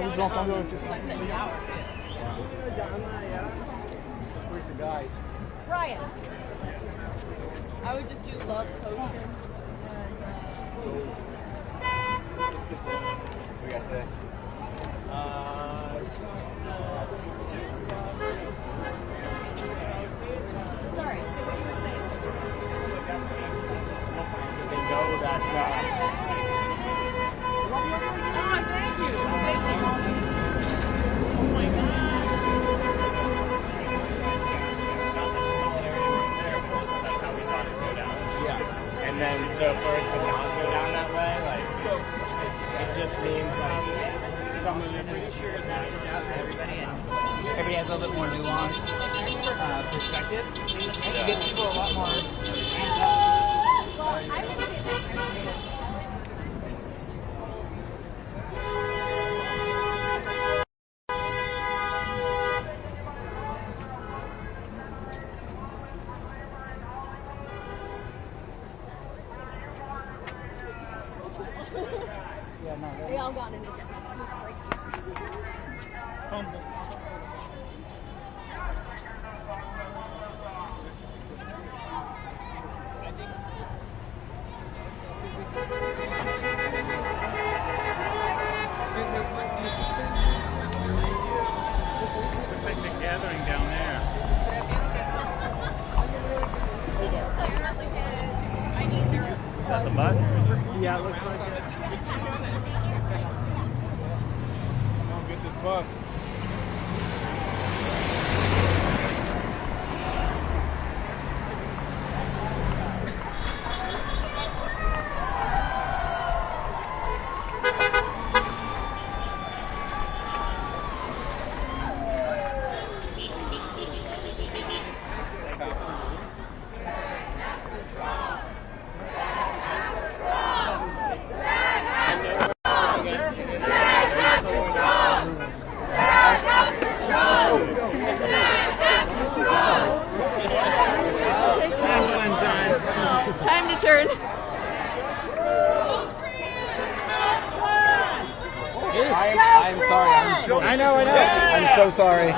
là, vous entendez la question. Where's the guys? Brian. I would just do love potion. What do you got today? Sorry, so what you were saying? They know that. Oh, thank you. Thank you. Oh my gosh. Not that the solidarity wasn't there, but just that's how we thought it would go down. Yeah. And then so for it to not go down that way, like it just means like someone you're pretty sure that's everybody has a little bit more nuanced perspective. And you get people a lot more. They all got into jail. Straight here. Humble. Looks like the gathering down there. Is that the bus? Yeah, it looks like it. Don't get this bus. Time to turn. I'm sorry. I know. I'm so sorry.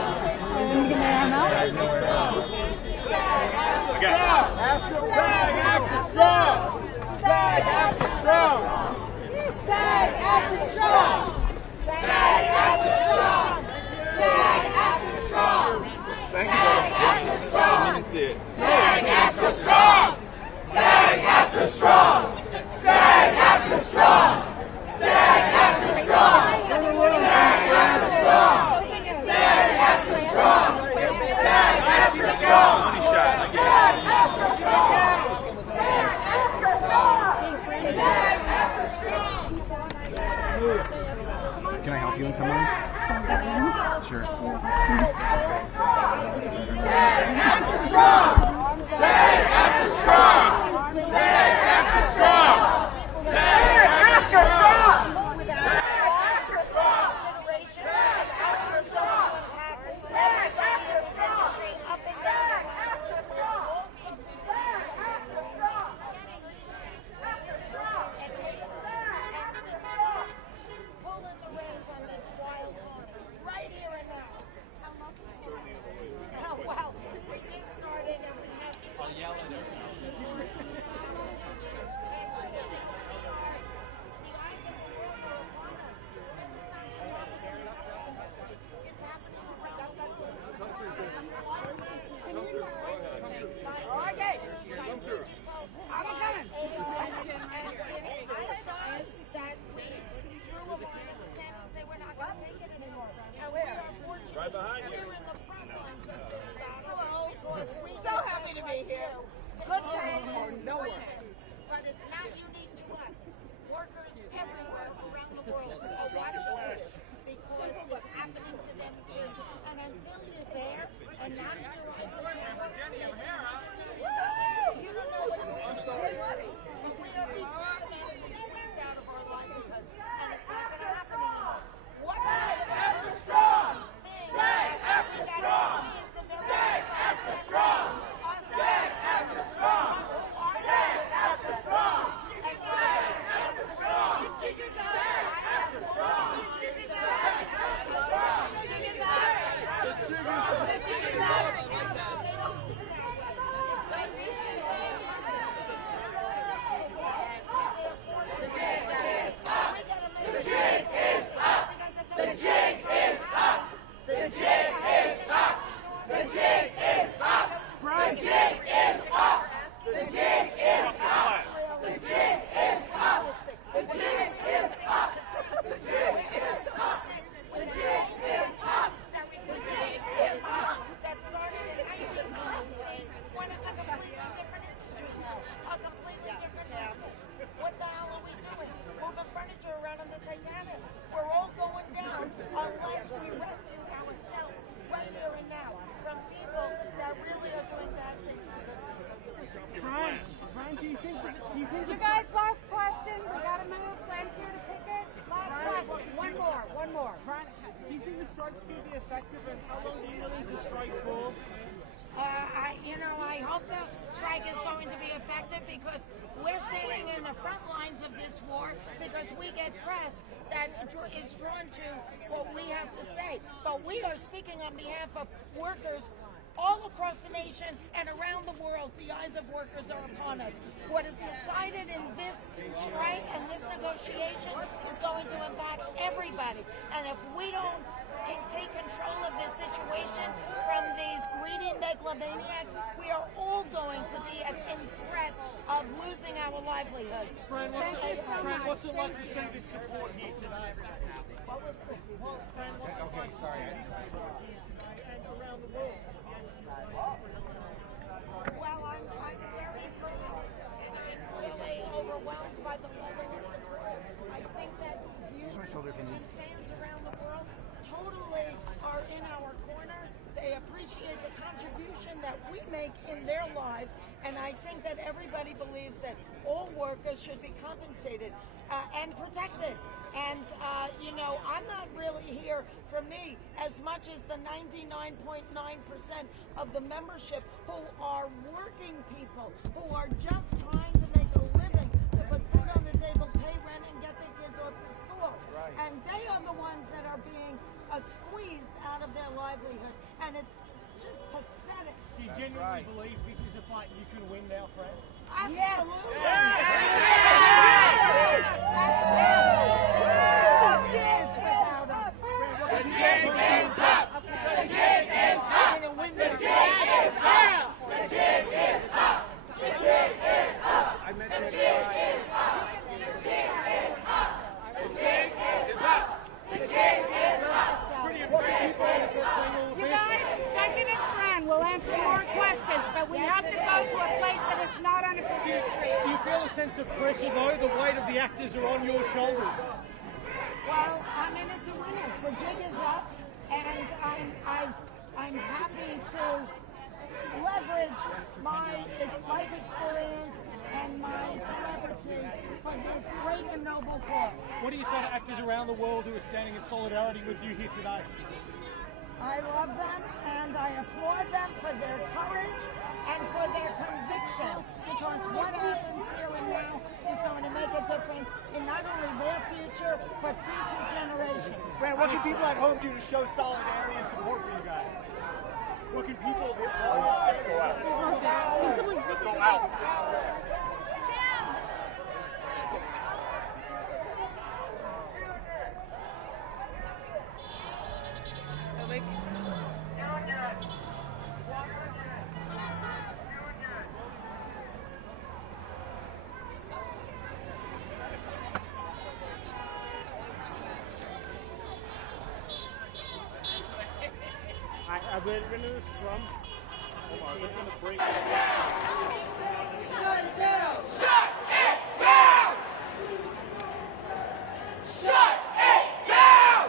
Can I help you in some way? Sure. Right behind you. Hello. So happy to be here. Good pay is nowhere, but it's not unique to us. Workers everywhere around the world are watching this because it's happening to them too. And until you're there and not in your own you don't know what it's like. We are being systematically squeezed out of our livelihoods, and it's not going to happen anymore. What after strong? Stay after strong. Stay after strong. Stay after strong. Stay after strong. Stay after strong. Stay after strong. strike's going to be effective, and how long are you willing to strike for? I hope the strike is going to be effective because we're standing in the front lines of this war because we get press that is drawn to what we have to say. But we are speaking on behalf of workers all across the nation and around the world. The eyes of workers are upon us. What is decided in this strike and this negotiation is going to impact everybody. And if we don't take control of this situation from these greedy megalomaniacs, we are all going to be in threat of losing our livelihoods. Fran, what's it like to see this support here today? Fran, what's it like to see this support here today and around the world? Well, I'm very proud and I'm really overwhelmed by the level of support. I think that viewers and fans around the world totally are in our corner. They appreciate the contribution that we make in their lives, and I think that everybody believes that all workers should be compensated and protected. And, I'm not really here for me as much as the 99.9% of the membership who are working people, who are just trying to make a living, to put food on the table, pay rent, and get their kids off to school. Right. And they are the ones that are being squeezed out of their livelihood. And it's just pathetic. Do you genuinely believe this is a fight you can win now, Fran? Absolutely. We'll answer more questions, but we have to go to a place that is not on a busy street. Do you feel a sense of pressure, though? The weight of the actors are on your shoulders. Well, I'm in it to win it. The jig is up, and I'm happy to leverage my life experience and my celebrity for this great and noble cause. What do you say to actors around the world who are standing in solidarity with you here today? I love them and I applaud them for their courage and for their conviction, because what happens here and now is going to make a difference in not only their future, but future generations. Fran, what can people at home do to show solidarity and support for you guys? What can people do? Let's go out. Let's go out. I've been into this from. We're going to break. Shut it down! Shut it down! Shut it down!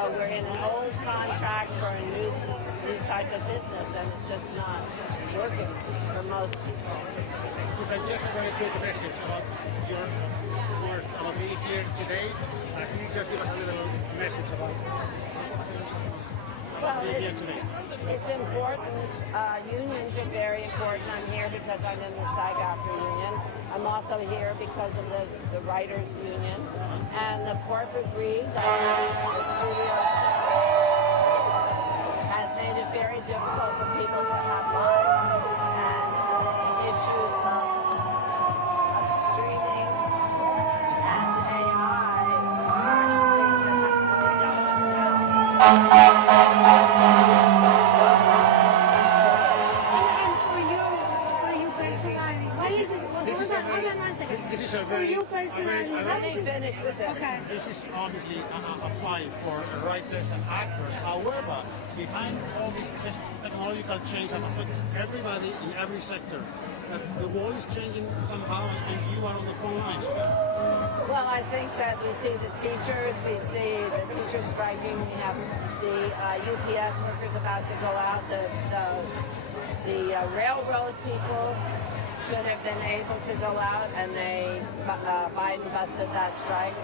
So we're in an old contract for a new type of business, and it's just not working for most people. Because I just wanted to get the message about your work about being here today. Can you just give us a little message about Well, being here today? it's important. Unions are very important. I'm here because I'm in the SAG-AFTRA union. I'm also here because of the writers union. And the corporate greed that the studio has made it very difficult for people to have lives. And the issues of streaming and AI are things that have to be dealt with now. For you personally, Let me finish with it. okay. This is obviously a fight for writers and actors. However, behind all this technological change that affects everybody in every sector, the world is changing somehow, and you are on the front lines. Well, I think that we see the teachers, we see the teachers striking, we have the UPS workers about to go out, the railroad people should have been able to go out, and Biden busted that strike.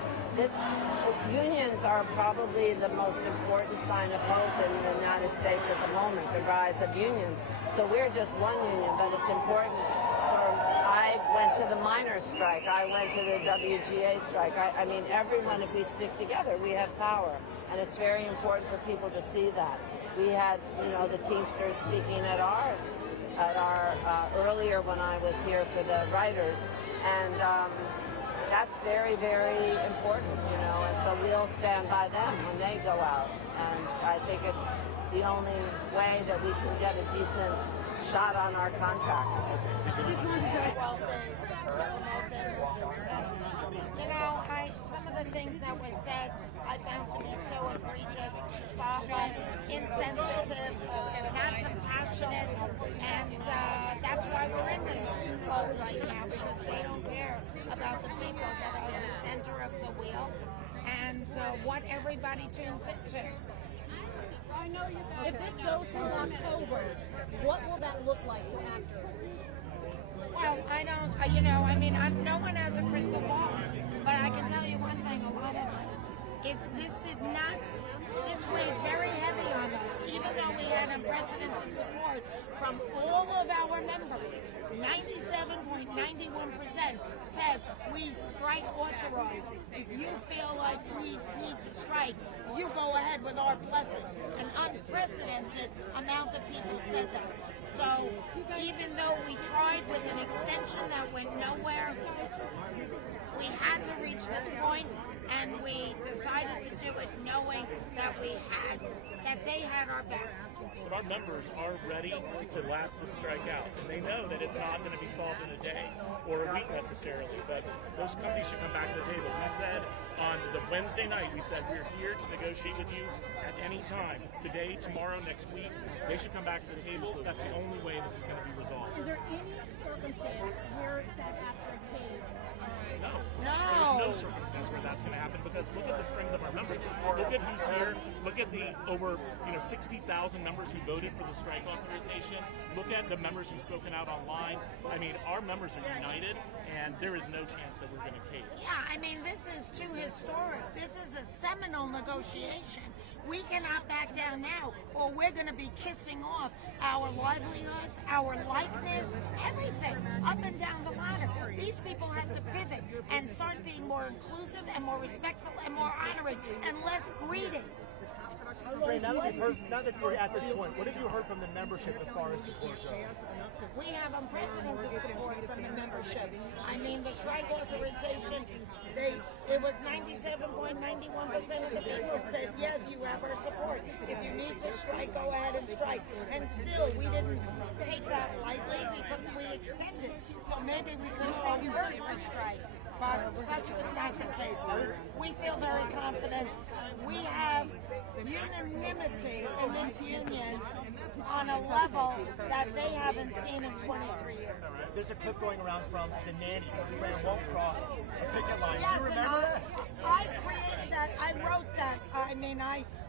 Unions are probably the most important sign of hope in the United States at the moment, the rise of unions. So we're just one union, but it's important. I went to the miners' strike. I went to the WGA strike. I mean, everyone, if we stick together, we have power. And it's very important for people to see that. We had, the Teamsters speaking at our earlier when I was here for the writers, and that's very, very important, and so we'll stand by them when they go out, and I think it's the only way that we can get a decent shot on our contract. Some of the things that were said I found to be so egregious, thoughtless, insensitive, not compassionate, and that's why we're in this boat right now, because they don't care about the people that are the center of the wheel and what everybody tunes into. If this goes through October, what will that look like for actors? Well, I don't, no one has a crystal ball, but I can tell you one thing, a lot of this weighed very heavy on us, even though we had unprecedented support from all of our members. 97.91% said we strike authorized. If you feel like we need to strike, you go ahead with our blessing. An unprecedented amount of people said that. So even though we tried with an extension that went nowhere, we had to reach this point, and we decided to do it knowing that they had our backs. But our members are ready to last the strike out, and they know that it's not going to be solved in a day or a week necessarily, but those companies should come back to the table. We said on the Wednesday night, we said we're here to negotiate with you at any time, today, tomorrow, next week. They should come back to the table. That's the only way this is going to be resolved. Is there any circumstance where SAG-AFTRA caves? No. There's no circumstance where that's going to happen, because look at the strength of our members. Look at who's here. Look at the over 60,000 members who voted for the strike authorization. Look at the members who've spoken out online. I mean, our members are united, and there is no chance that we're going to cave. Yeah, this is too historic. This is a seminal negotiation. We cannot back down now, or we're going to be kissing off our livelihoods, our likeness, everything, up and down the ladder. These people have to pivot and start being more inclusive and more respectful and more honoring and less greedy. Ray, now that we're at this point, what have you heard from the membership as far as support goes? We have unprecedented support from the membership. The strike authorization, it was 97.91% of the people said, yes, you have our support. If you need to strike, go ahead and strike. And still, we didn't take that lightly because we extended. So maybe we could have avert the strike. But such was not the case. We feel very confident. We have unanimity in this union on a level that they haven't seen in 23 years. There's a clip going around from the nanny who ran won't cross a picket line. Yes, Do you remember that? I created that. I wrote that.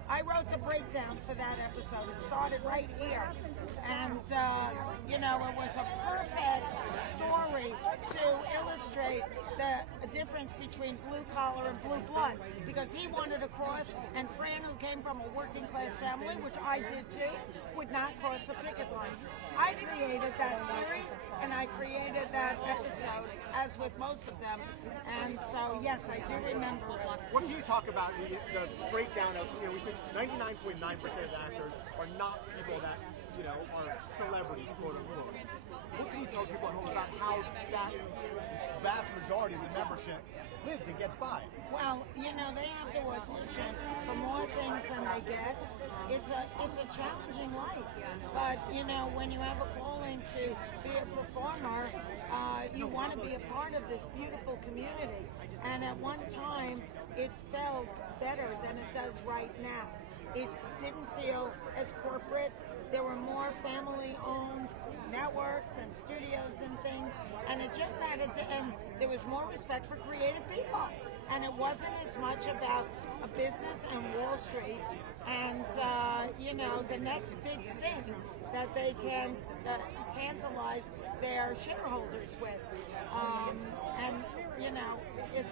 I wrote the breakdown for that episode. It started right here. And, you know, it was a perfect story to illustrate the difference between blue collar and blue blood. Because he wanted to cross, and Fran, who came from a working class family, which I did too, would not cross the picket line. I created that series, and I created that episode, as with most of them. And so, yes, I do remember it. What can you talk about the breakdown of, you know, we said 99.9% of the actors are not people that, you know, are celebrities, quote unquote. What can you tell people at home about how that vast majority of the membership lives and gets by? Well, you know, they have to audition for more things than they get. It's a challenging life, but you know, when you have a calling to be a performer, you want to be a part of this beautiful community. And at one time, it felt better than it does right now. It didn't feel as corporate. There were more family-owned networks and studios and things, and it just added to, and there was more respect for creative people. And it wasn't as much about a business and Wall Street and, you know, the next big thing that they can tantalize their shareholders with. And, you know, it's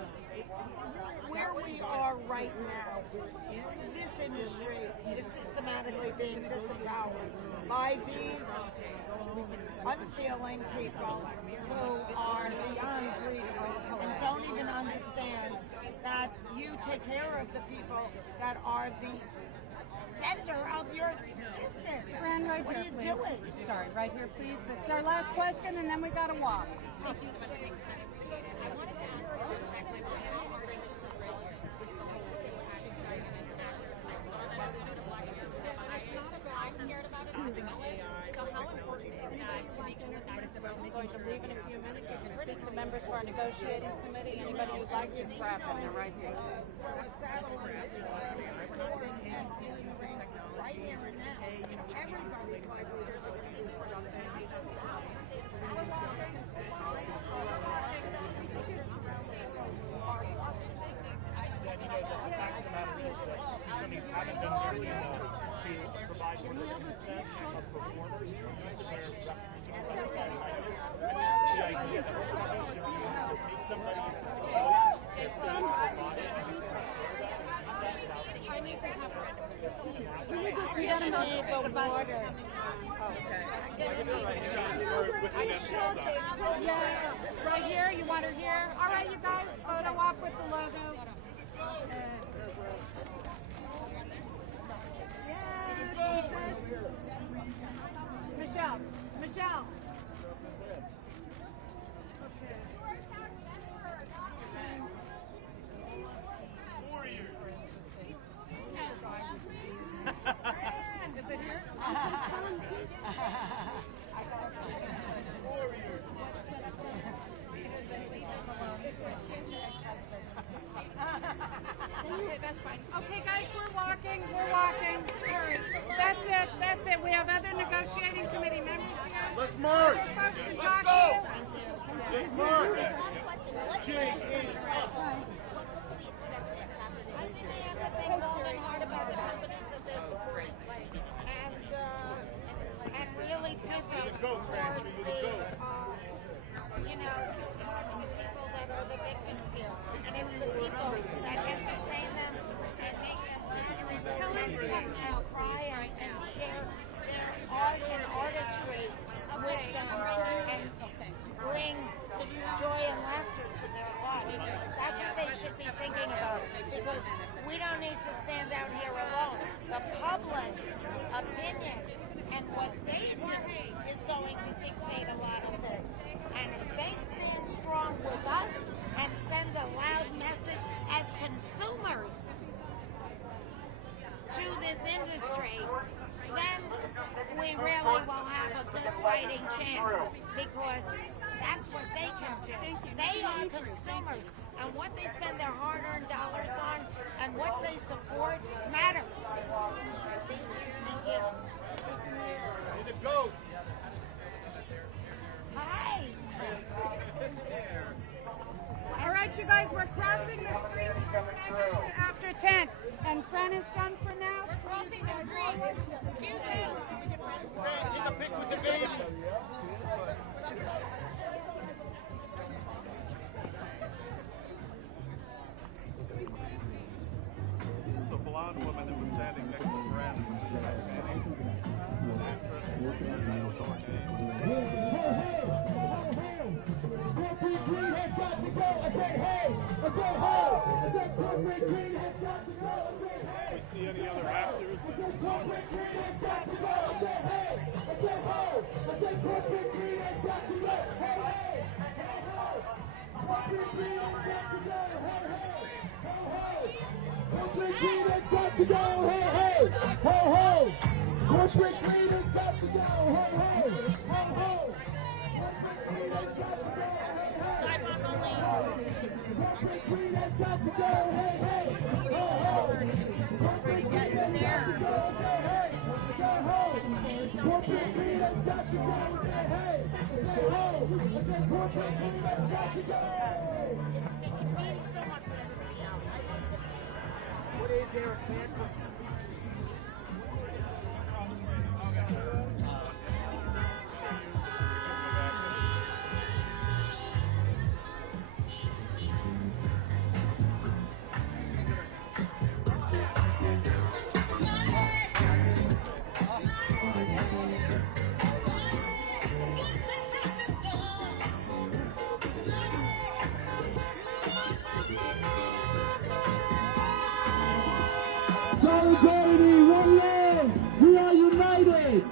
where we are right now. This industry is systematically being disemboweled by these unfeeling people who are beyond greedy and don't even understand that you take care of the people that are the center of your business. Fran, right what here, are you please. doing? Sorry, right here, please. This is our last question, and then we got to walk. Thank you so much. I wanted to ask your perspective on artists I'm scared about it. So how important is that to make sure that it's We're going to leave in a few minutes. You can speak to members for our negotiating committee. Anybody who'd like to grab them, they're right here. Right here and now. Everybody's livelihoods are going to be put on the companies haven't done nearly enough to provide for the consent of performers to use their regional representation. The idea that this should be able to take somebody's voice, their face, their body, and just control that without I need to have We gotta need the water. Yeah, right here. You want her here? All right, you guys, photo op with the logo. Michelle. Michelle. Is it here? Okay, that's fine. Okay, guys, we're walking. We're walking. Sorry. That's it. We have other negotiating committee members here. Let's march. Let's go. Let's march. I think they have to think long and hard about the companies that they're supporting, and really pivot towards the, you know, towards the people that are the victims here, and it's the people that entertain them and make them laugh and cry and share their art and artistry with them and bring joy and laughter to their lives. That's what they should be thinking about, because we don't need to stand out here alone. The public's opinion and what they do is going to dictate a lot of this. And if they stand strong with us and send a loud message as consumers to this industry, then we really will have a good fighting chance, because that's what they can do. They are consumers, and what they spend their hard-earned dollars on and what they support matters. Thank you. Way to go. Hi. All right, you guys, we're crossing the street for a second after 10. And Fran is done for now. think next to Brad, which is outstanding. An actress, I don't know her name. Corporate greed has got to go. I said hey. I said ho. I said corporate greed has got to go. I said hey. We see any other actors? I said corporate greed has got to go. I said hey. I said ho. I said corporate greed has got to go. Hey hey. Hey ho. Corporate greed has got to go. Hey hey. Ho ho. Corporate greed has got to go. Hey hey. Ho ho. Corporate greed has got to go. Hey hey. Ho ho. Corporate greed has got to go. Corporate greed has got to go, hey, hey, ho, ho. Corporate greed has got to go, say, hey, say, ho. Corporate greed has got to go, say, hey, say, ho. I said, corporate greed has got to go. What is there, man? Solidarity, one love, we are united.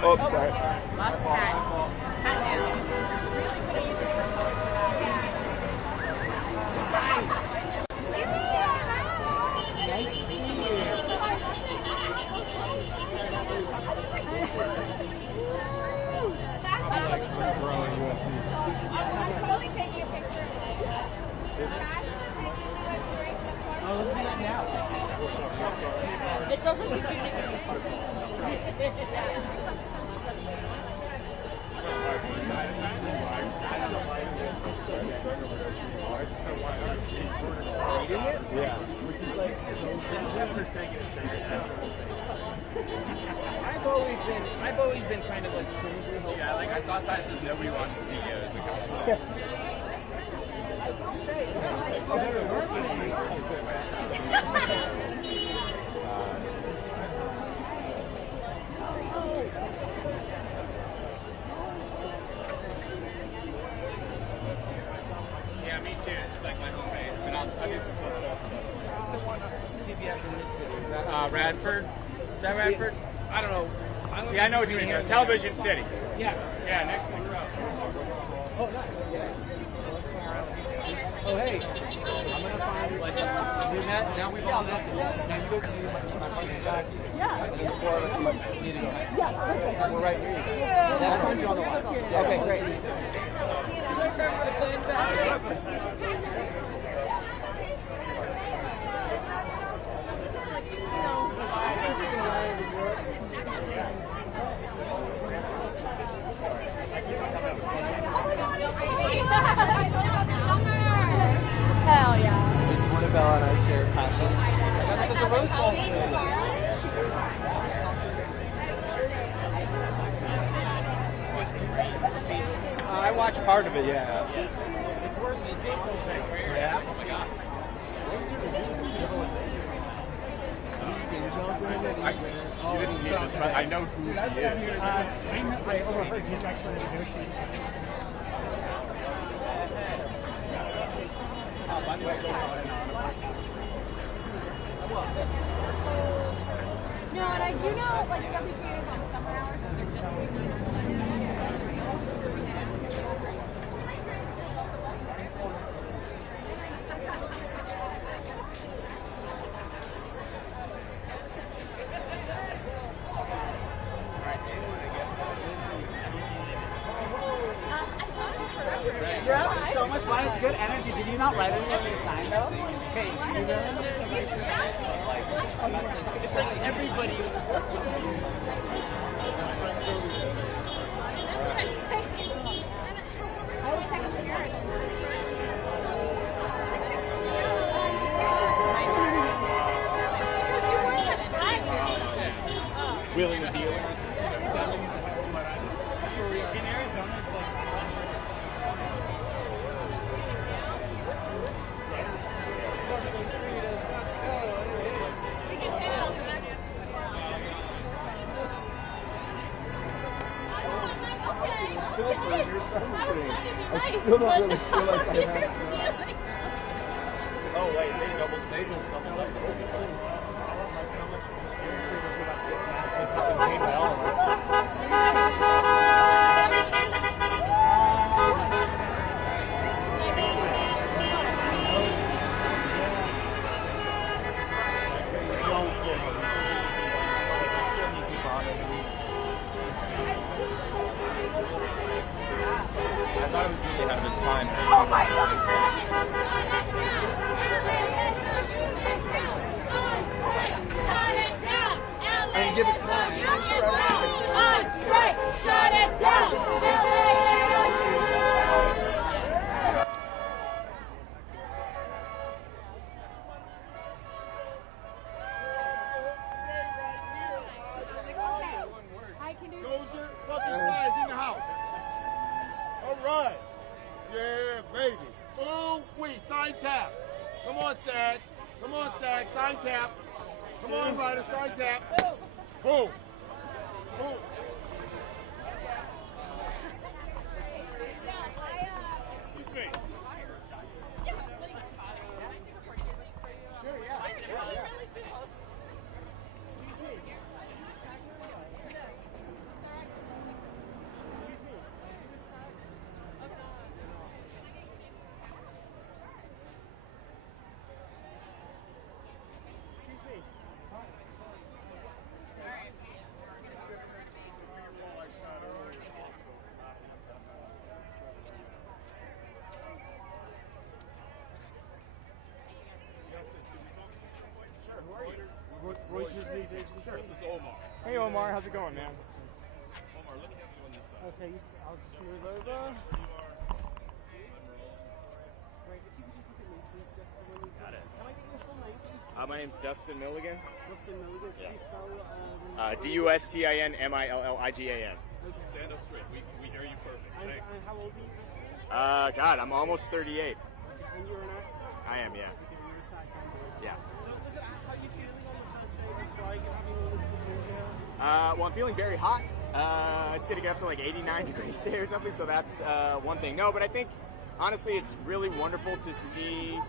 Oh, sorry. Lost hat. It's also between Yeah. Which is like, I've always been kind of like cynically hopeful. Yeah, like I saw signs says nobody wants to see you as a guy. Yeah, me too. It's like my home base, but I'll do some cool stuff. It's the one on CBS in Mid-City. Is that Radford? Is that Radford? I don't know. Yeah, I know what you mean. Television City. Yes. Yeah, next to the road. Oh, nice. Oh, hey. I'm going to find you. We met. Now we've all met. Now you go see my friend Jackie. Yeah. And then the four of us need to go. Yes, perfect. We're right here. Yeah. I'll find you on the line. Okay, great. watched part of it, yeah. It's worth the April thing. Yeah. Oh my god. You didn't meet this, but I know who he is. I overheard he's actually negotiating. By the way, No, and I do know, like, WGA is on summer hours, so they're just doing 9 to 11. You're having so much fun. It's good energy. Did you not write anything on your sign though? Hey, you really? It's like everybody. Wheeling the dealers. In Arizona, it's like I still don't really feel like I have. Oh wait, they double staples. I thought it was really had a good sign. Oh my God! Shut it down! And give it time. On strike! Shut it down! I can do Dozer, fucking flies in the house. All right. Yeah, baby. Ooh, wait, sign tap. Come on, SAG. Come on, SAG, sign tap. Come on, Ryder, sign tap. Boom. Boom. Excuse me. Sure, yeah. excuse me. Excuse me. Excuse me. Royce's News Agency. Sure, this is Omar. Hey Omar, how's it going, man? Omar, let me have you on this side. Okay, I'll just move over. Great, if you could just look at me, please, just the one you Got it. Can I get your full name, please? My name's Dustin Milligan. Dustin Milligan, can you spell DUSTINMILLIGAN. Okay. Stand up straight. We hear you perfect. And Thanks. how old are you, Dustin? God, I'm almost 38. And you're an actor? I am, yeah. Okay, you're a SAG member. Yeah. So, how are you feeling on the first day of the strike and having all this support here? Well, I'm feeling very hot. It's going to get up to like 89 degrees today or something, so that's one thing. No, but I think, honestly, it's really wonderful to see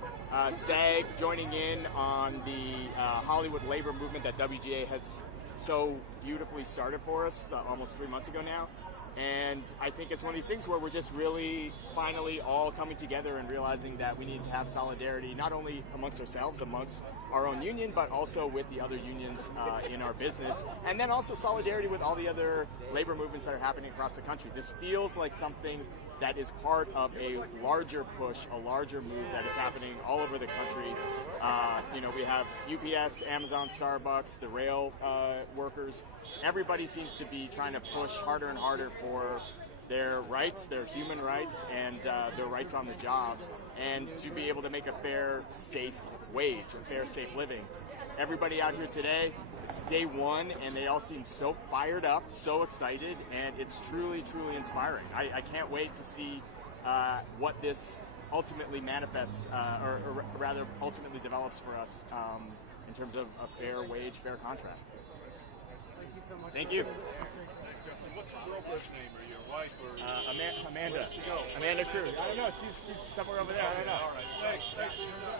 SAG joining in on the Hollywood labor movement that WGA has so beautifully started for us almost 3 months ago now. And I think it's one of these things where we're just really finally all coming together and realizing that we need to have solidarity, not only amongst ourselves, amongst our own union, but also with the other unions in our business. And then also solidarity with all the other labor movements that are happening across the country. This feels like something that is part of a larger push, a larger move that is happening all over the country. We have UPS, Amazon, Starbucks, the rail workers. Everybody seems to be trying to push harder and harder for their rights, their human rights, and their rights on the job, and to be able to make a fair, safe wage, a fair, safe living. Everybody out here today, It's day one, and they all seem so fired up, so excited, and it's truly, truly inspiring. I can't wait to see what this ultimately manifests, or rather ultimately develops for us in terms of a fair wage, fair contract. Thank you so much. Thank you. Thanks, Justin. What's your girlfriend's name, or your wife, or Amanda. Where'd she go? Amanda Cruz. I don't know. She's somewhere over there. I don't know. All right. Thanks for your time.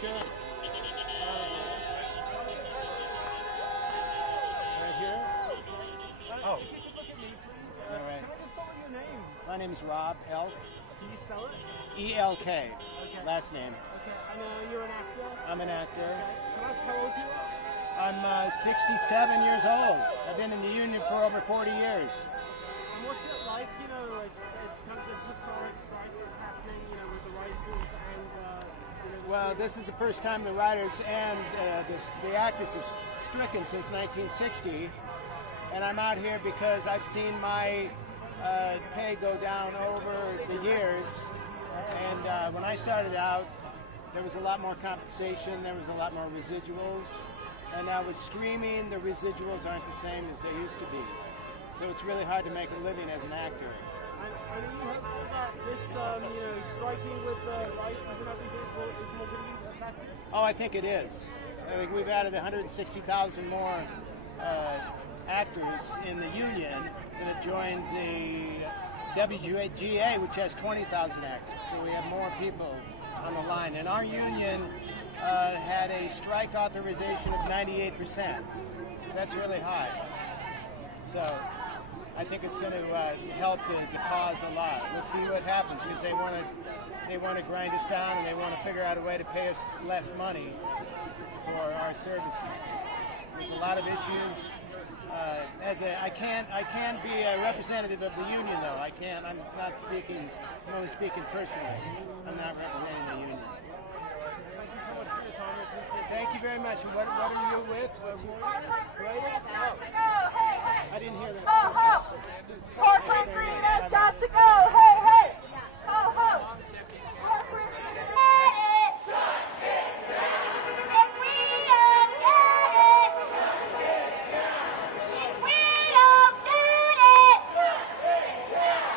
Sure. Right here. Oh. If you could look at me, please. All right. Can I just start with your name? My name is Rob Elk. Can you spell it? ELK. Okay. Last name. Okay. And you're an actor? I'm an actor. Okay. Can I ask how old you are? I'm 67 years old. I've been in the union for over 40 years. And what's it like? You know, it's kind of this historic strike that's happening, you know, with the writers and, you know, Well, this is the first time the writers and the actors have stricken since 1960. And I'm out here because I've seen my pay go down over the years. And when I started out, there was a lot more compensation, there was a lot more residuals. And now with streaming, the residuals aren't the same as they used to be. So it's really hard to make a living as an actor. And are you hopeful that this, you know, striking with the writers and everything is more going to be effective? Oh, I think it is. I think we've added 160,000 more actors in the union that have joined the WGA, which has 20,000 actors. So we have more people on the line. And our union had a strike authorization of 98%. That's really high. So I think it's going to help the cause a lot. We'll see what happens because they want to grind us down and they want to figure out a way to pay us less money for our services. There's a lot of issues. I can't be a representative of the union though. I can't. I'm not speaking. I'm only speaking personally. I'm not representing the union. Thank you so much for your time. I appreciate it. Thank you very much. What are you with? Writers? I didn't hear that. Ho ho! Corporate greed has got to go. Hey hey! Ho ho! Corporate greed has it. Shut it down. If we don't get it. Shut it down. If we don't get it. Shut it down.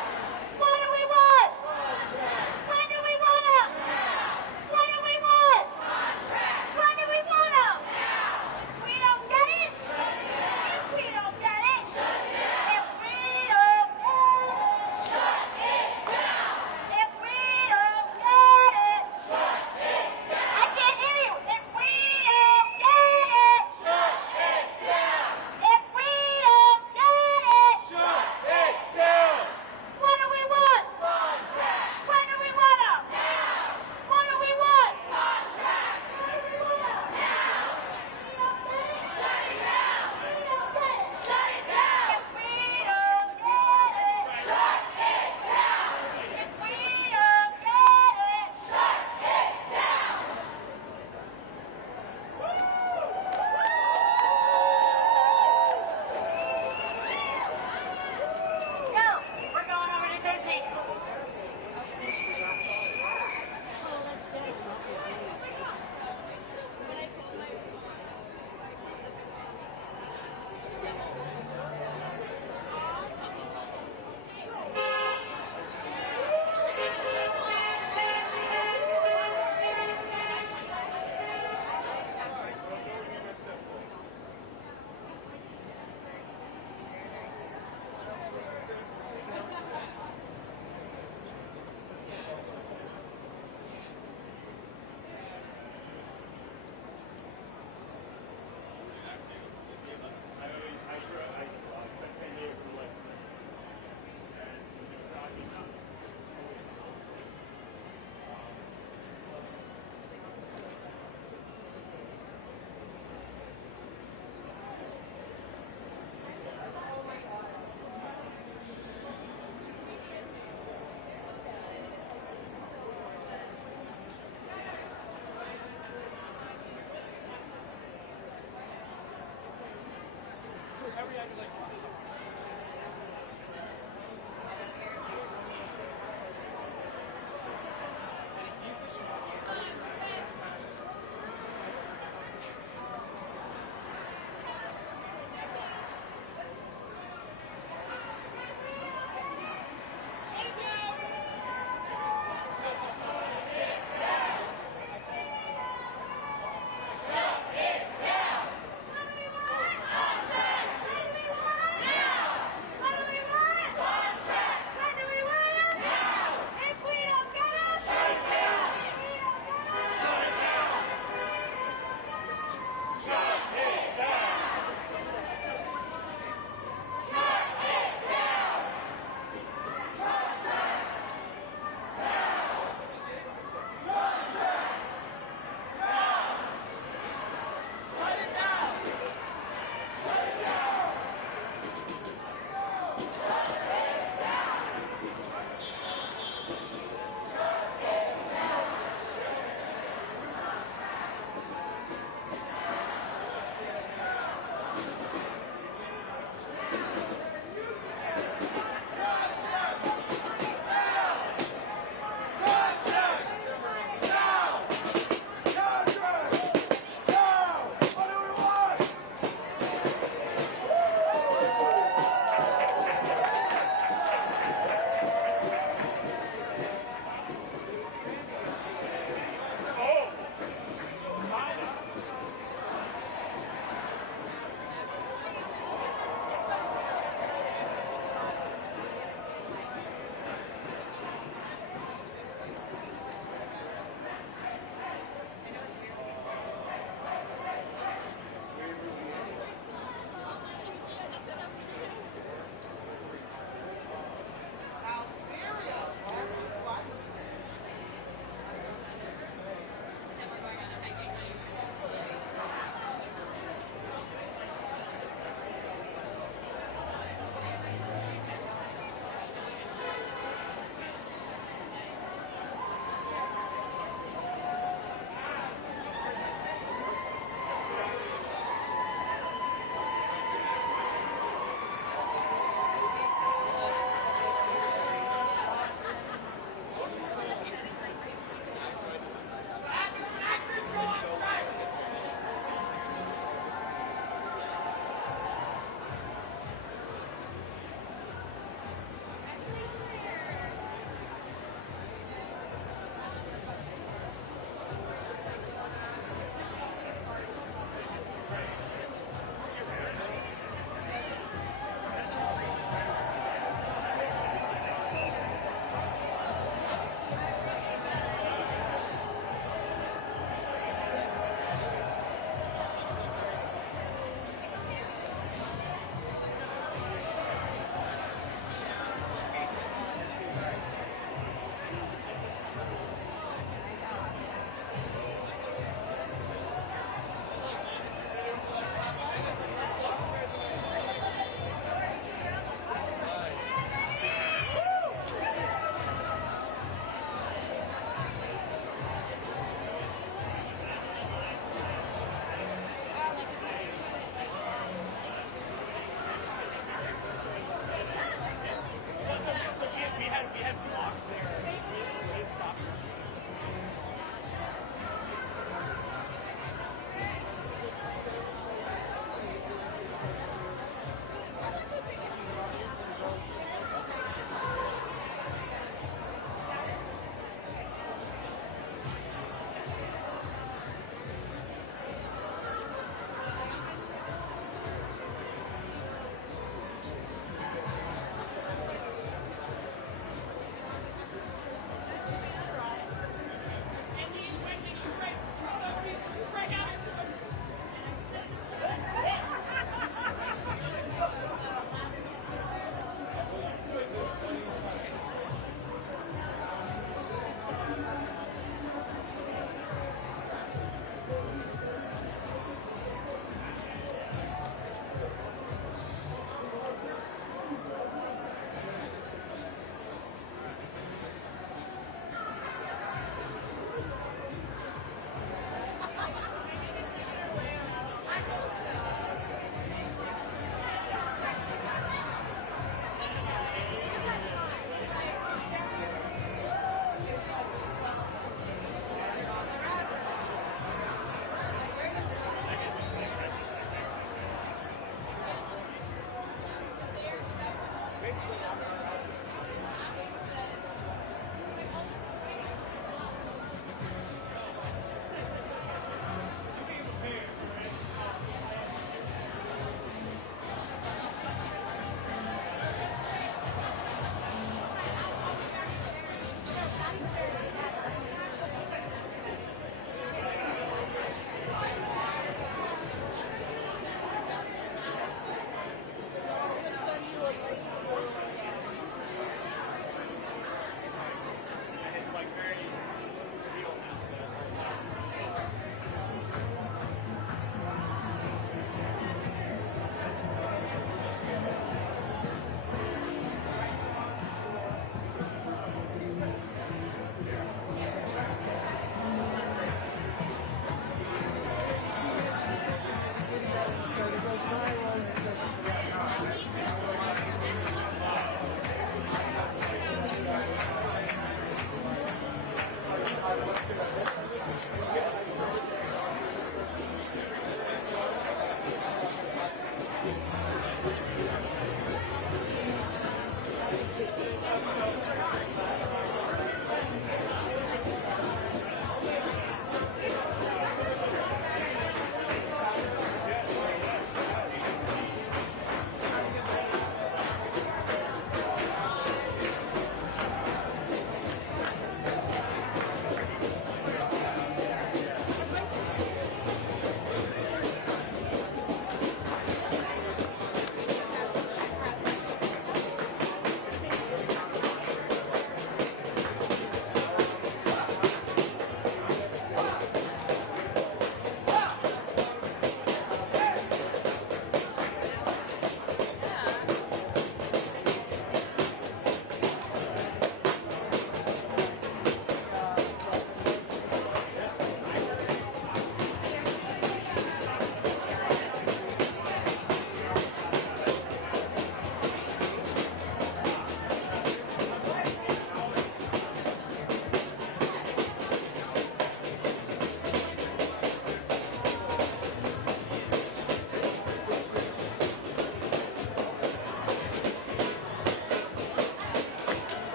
What do we want? Contracts. When do we want them? Now. What do we want? Contracts. When do we want them? Now. If we don't get it. Shut it down. If we don't get it. Shut it down. If we don't get it. Shut it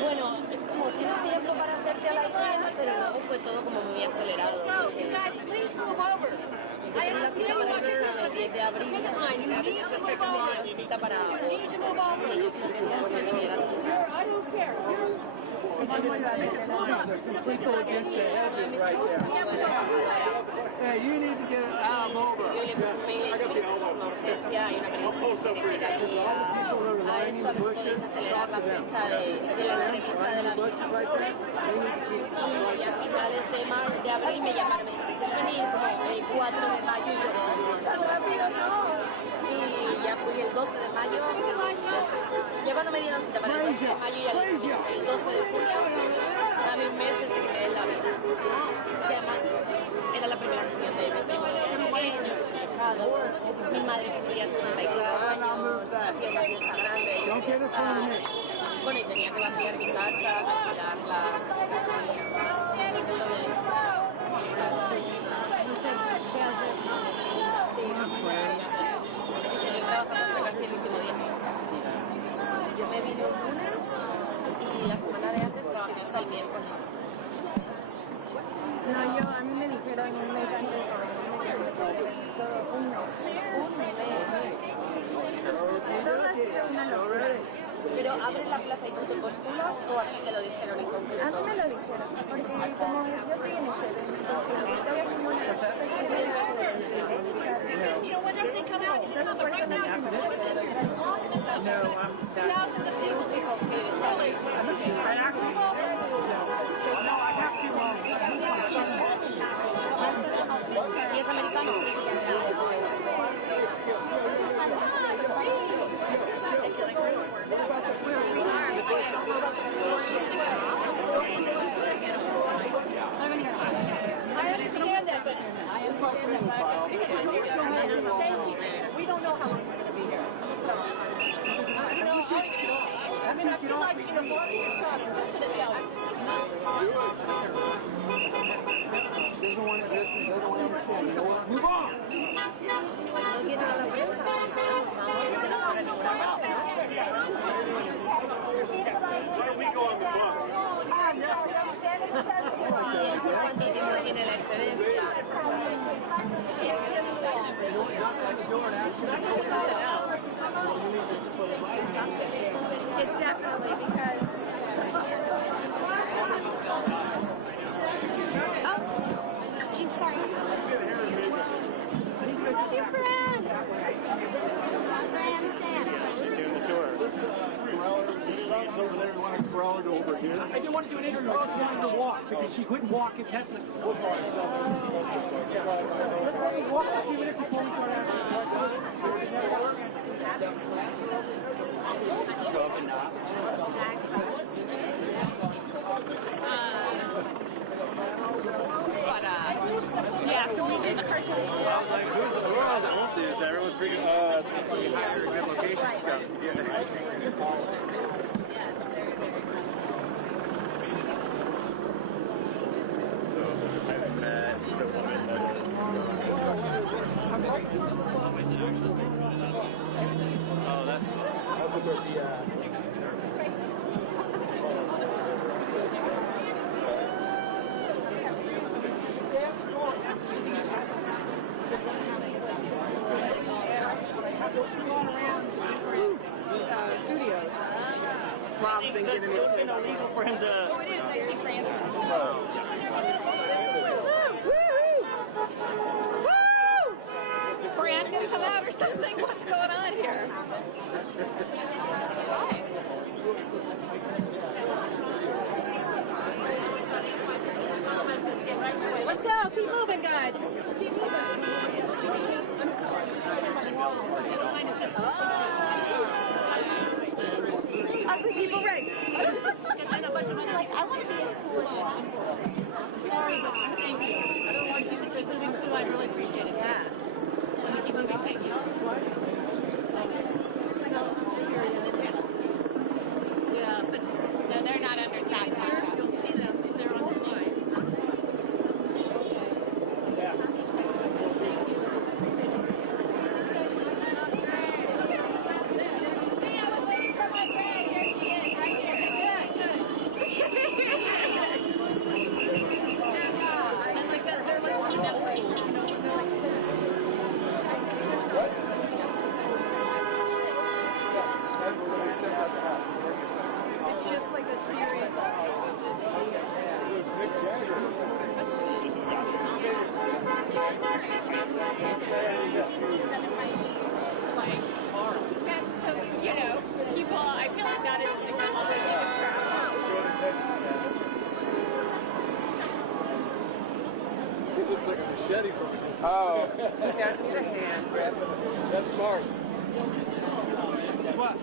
Bueno, es como tienes tiempo para hacerte a la idea, pero luego fue todo como muy acelerado. Hay la cita para regresar el 10 de abril, cita para ellos no There's some people against the hedges right there. Hey, you need to get it out of over. I'll post up for you. All the people that are lining the bushes, talk to them. Lining the bushes right there, they need to keep y a finales de abril me llamaron, venir como el 4 de mayo y ya fui el 12 de mayo. Ya cuando me dieron cita para el 12 de mayo, ya el 12 de junio, dame un mes desde que me den la visa. Y además era la primera reunión de mi primo pequeño, mi madre cumplía 64 años, hacía una fiesta grande. Bueno, y tenía que vaciar mi casa, alquilarla. Y seguí trabajando hasta casi el último día. Yo me vine un lunes y la semana de antes trabajé hasta el miércoles. No, a mí me dijeron un mes antes Pero abren la plaza y tú te postulas o a ti te lo dijeron en concreto. A mí me lo dijeron, porque como yo estoy en ¿Y es americano? I understand that, but we don't know how long we're going to be here. I mean, I feel like, more than your son, I'm just going to tell you. Move on! Why don't we go on the bus? cuantísimo tiene la excedencia. It's definitely because she's sorry. Your friend. She's doing the tour. Over there, we want to corral her over here. I didn't want to do an interview. I just wanted to walk because she couldn't walk in Petra. Let me walk even if you told me to ask her. Yeah, so we did cartoons. I was like, who's the Antis? Everyone's freaking, it's fucking higher good location stuff. I met the woman that's oh, that's fun. That's what they're She's going around to different studios. Rob's been giving it. It's illegal for him to. Oh, it is. I see Francis. Fran gonna come out or something? What's going on here? Let's go. Keep moving, guys. Keep moving. I'm sorry. Mine is just ugly people rights. Like, I want to be as cool as possible. Sorry, but thank you. I don't want you to keep moving too. I really appreciate it. Yeah. Let me keep moving. Thank you. Yeah, but no, they're not under side contract. You'll see them if they're on the line. It looks like a machete from it. Oh. That's the hand grab. That's smart. What?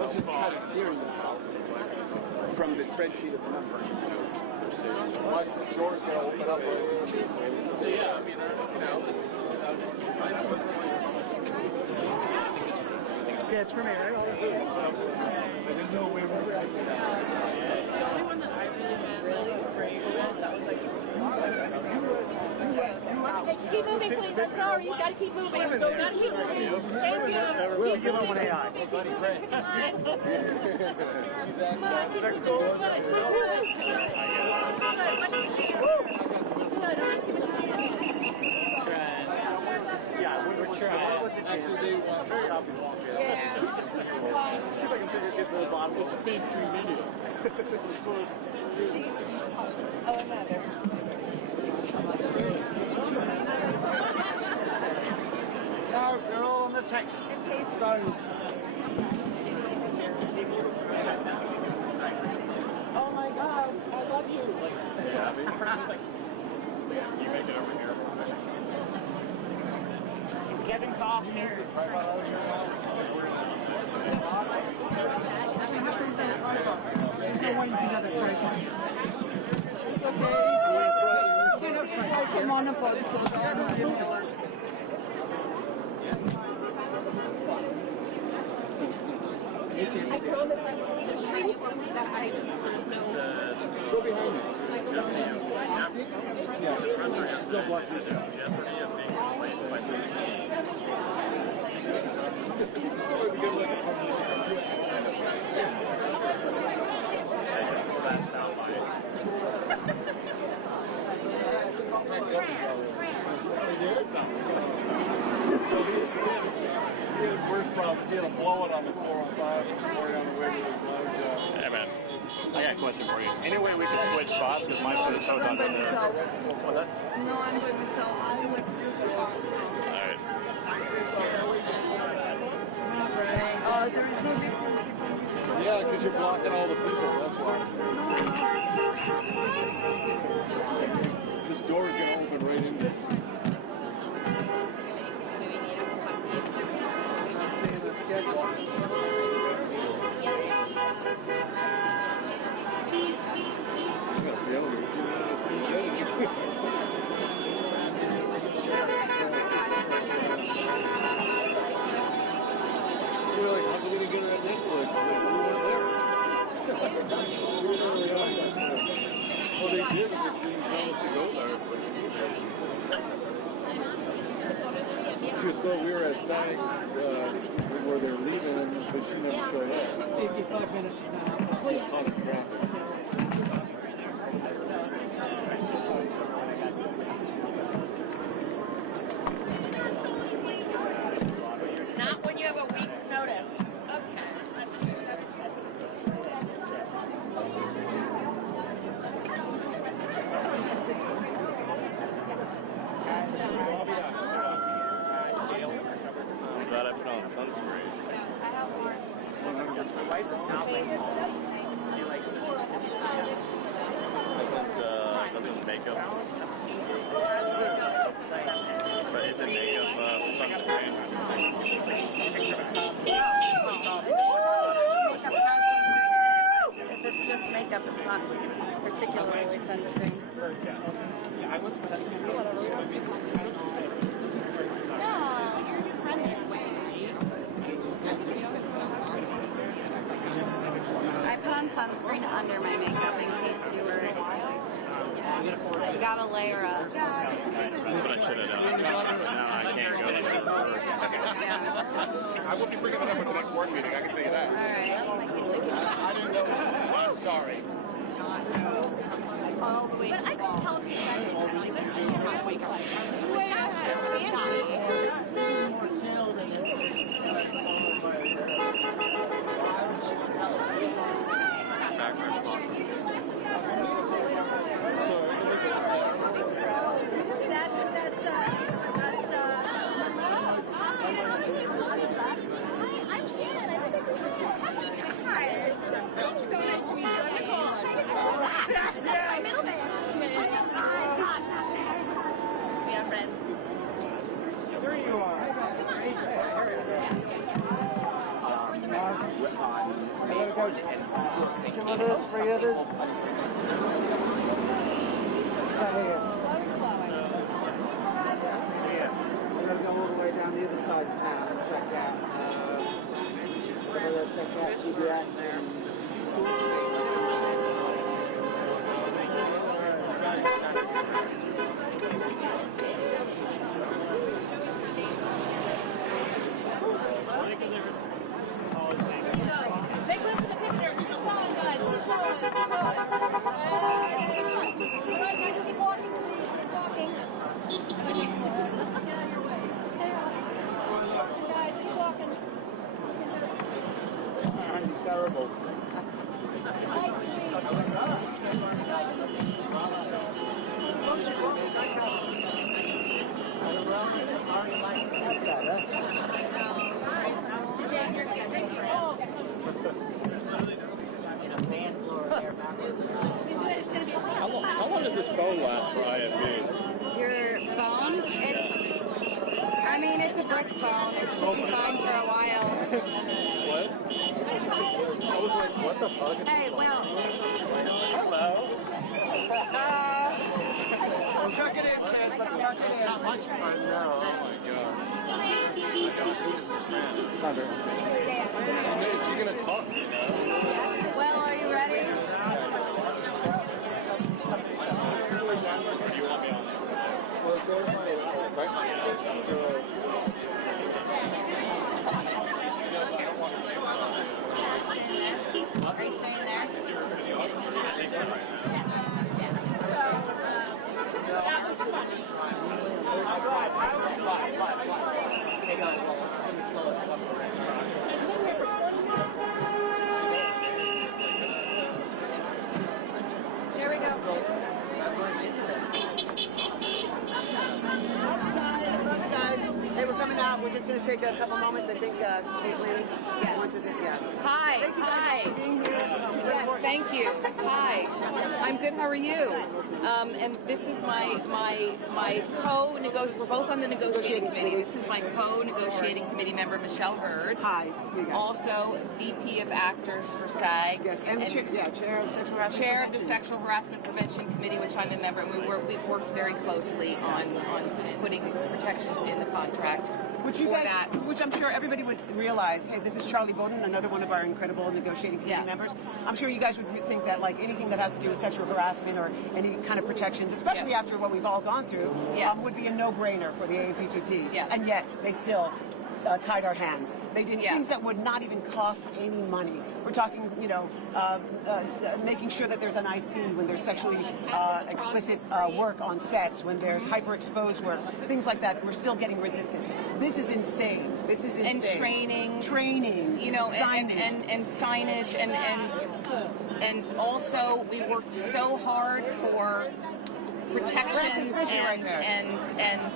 Let's just cut a series from the spreadsheet of the number. Once the short they'll open up. Yeah, I mean, Yeah, it's from here. There's no way we're The only one that I really meant really great that was like Hey, keep moving, please. I'm sorry. You gotta keep moving. You gotta keep moving. Thank you. We'll give them an AI. Come on, keep moving. Good. Yeah, we're trying. actually, they very obvious. Yeah. See if I can figure get to the bottom. This is mainstream media. Oh, another. No, they're all on the text stones. Oh my God, I love you. Yeah, you make it over here. He's Kevin Costner. I promise I won't either train you or that I just Go behind me. Yeah. Still block you. Jeopardy of being replaced by Worst problem is he had to blow it on the 405 and story on the way to his lunch. Hey man, I got a question for you. Any way we can switch spots? Because my foot is on there. Well, that's... No, I'm by myself. I'll do like this. Alright. There's no difference. Yeah, because you're blocking all the people, that's why. This door is going to open right into it. Stay in that schedule. You're like, how are we going to get her at Netflix? Well, they did, but they didn't tell us to go there. She thought we were at Sonic where they're leaving, but she never showed up. 55 minutes now. Caught in traffic. Not when you have a week's notice. Okay. I'm glad I put on sunscreen. Doesn't makeup. But is it makeup sunscreen? If it's just makeup, it's not particularly sunscreen. No, you're your friend that's way. I put on sunscreen under my makeup in case you were. You gotta layer up. That's what I should have done. No, I can't go to this. Yeah. I will be bringing it up at the next board meeting, I can tell you that. Alright. I didn't know. I'm sorry. All the way But I couldn't tell if you guys were like this. I should have wake up. I'm Shannon. I think hi. So nice to meet you. Nicole. That's my middle name. We are friends. There you are. Three others. We're going to go all the way down the other side of town and check out CBS and Big one for the pictures. Come on, guys. Come on. All right, guys, keep walking, please. Keep walking. Guys, keep walking. I'm terrible. How long does this phone last for IFB? Your phone? It's a brick phone. It should be fine for a while. What? I was like, what the fuck? Hey, Will. Hello. Check it in, kids. Let's go. Not much. I know. Oh my gosh. It's not very much. Is she gonna talk? You know? Well, are you ready? Are you staying there? Here we go. Guys, hey, we're coming out. We're just going to take a couple moments. I think Caitlin wants to. Yeah. Hi. Yes, thank you. Hi. I'm good. How are you? And this is my co-negotiating. We're both on the negotiating committee. This is my co-negotiating committee member, Michelle Hurd. Hi. Also VP of Actors for SAG. Yes, and the chair of sexual harassment. Chair of the Sexual Harassment Prevention Committee, which I'm a member, and we've worked very closely on putting protections in the contract. Which I'm sure everybody would realize, hey, this is Charlie Bowden, another one of our incredible negotiating committee members. I'm sure you guys would think that like anything that has to do with sexual harassment or any kind of protections, especially after what we've all gone through, would be a no-brainer for the AAPTP. And yet they still tied our hands. They did things that would not even cost any money. We're talking, you know, making sure that there's an IC when there's sexually explicit work on sets, when there's hyper-exposed work, things like that. We're still getting resistance. This is insane. This is insane. And training, you know, signage. and signage, and also we worked so hard for protections and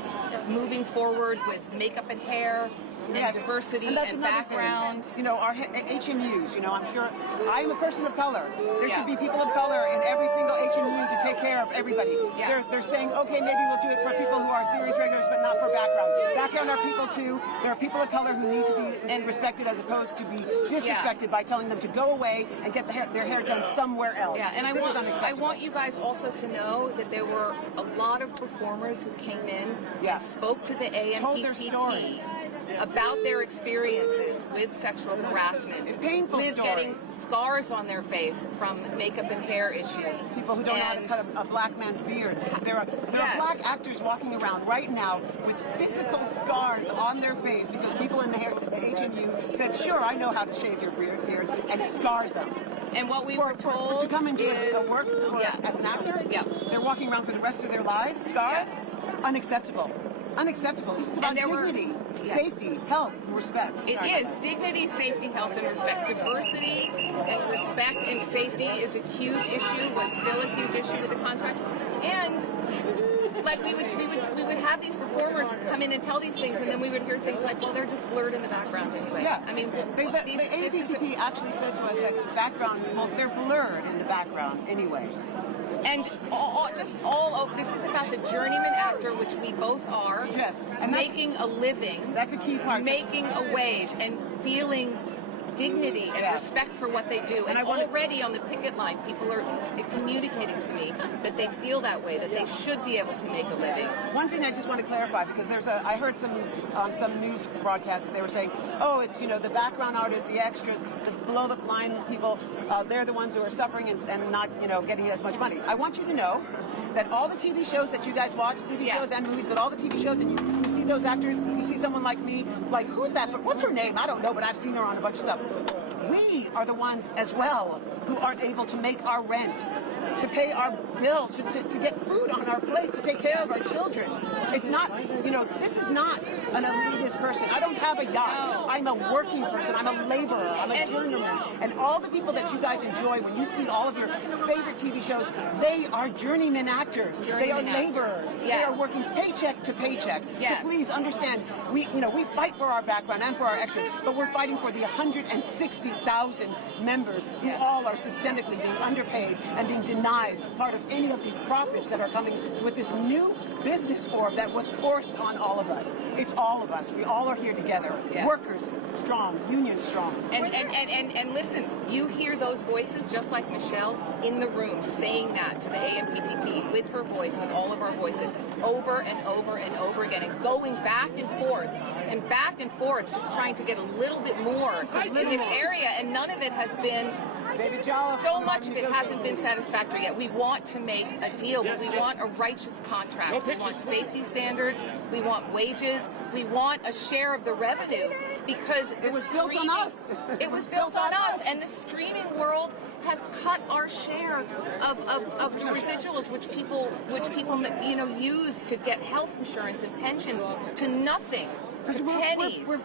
moving forward with makeup and hair. And diversity and background. You know, our HMUs, you know, I'm sure, I'm a person of color. There should be people of color in every single HMU to take care of everybody. They're saying, okay, maybe we'll do it for people who are series regulars, but not for background. Background are people too. There are people of color who need to be respected as opposed to be disrespected by telling them to go away and get their hair done somewhere else. Yeah, and I want you guys also to know that there were a lot of performers who came in and spoke to the AMPTP about their experiences with sexual harassment, with getting scars on their face from makeup and hair issues. People who don't know how to cut a black man's beard. There are black actors walking around right now with physical scars on their face because people in the HMU said, sure, I know how to shave your beard, and scar them. And what we were told to come and do work as an actor, they're walking around for the rest of their lives, scarred. Unacceptable. Unacceptable. This is about dignity, safety, health, and respect. It is dignity, safety, health, and respect. Diversity and respect and safety is a huge issue, was still a huge issue with the contracts. And like we would have these performers come in and tell these things, and then we would hear things like, well, they're just blurred in the background anyway. Yeah. I mean, the AAPTP actually said to us that the background, well, they're blurred in the background anyway. And this is about the journeyman actor, which we both are. Yes, and making a living. That's a key part. Making a wage and feeling dignity and respect for what they do. And already on the picket line, people are communicating to me that they feel that way, that they should be able to make a living. One thing I just want to clarify, because I heard on some news broadcast that they were saying, oh, it's, you know, the background artists, the extras, the below the line people, they're the ones who are suffering and not, you know, getting as much money. I want you to know that all the TV shows that you guys watch, TV shows and movies, but all the TV shows, and you see those actors, you see someone like me, like, who's that? What's her name? I don't know, but I've seen her on a bunch of stuff. We are the ones as well who aren't able to make our rent, to pay our bills, to get food on our plates, to take care of our children. It's not, you know, this is not an elitist person. I don't have a yacht. I'm a working person. I'm a laborer. I'm a journeyman. And all the people that you guys enjoy when you see all of your favorite TV shows, they are journeyman actors. They are laborers. They are working paycheck to paycheck. So please understand, we fight for our background and for our extras, but we're fighting for the 160,000 members who all are systemically being underpaid and being denied part of any of these profits that are coming with this new business form that was forced on all of us. It's all of us. We all are here together. Workers strong, union strong. And listen, you hear those voices just like Michelle in the room saying that to the AMPTP with her voice, with all of our voices, over and over and over again, and going back and forth, just trying to get a little bit more in this area, and none of it has been, so much of it hasn't been satisfactory yet. We want to make a deal, but we want a righteous contract. We want safety standards, we want wages, we want a share of the revenue, because it was built on us. It was built on us, and the streaming world has cut our share of residuals, which people use to get health insurance and pensions, to nothing.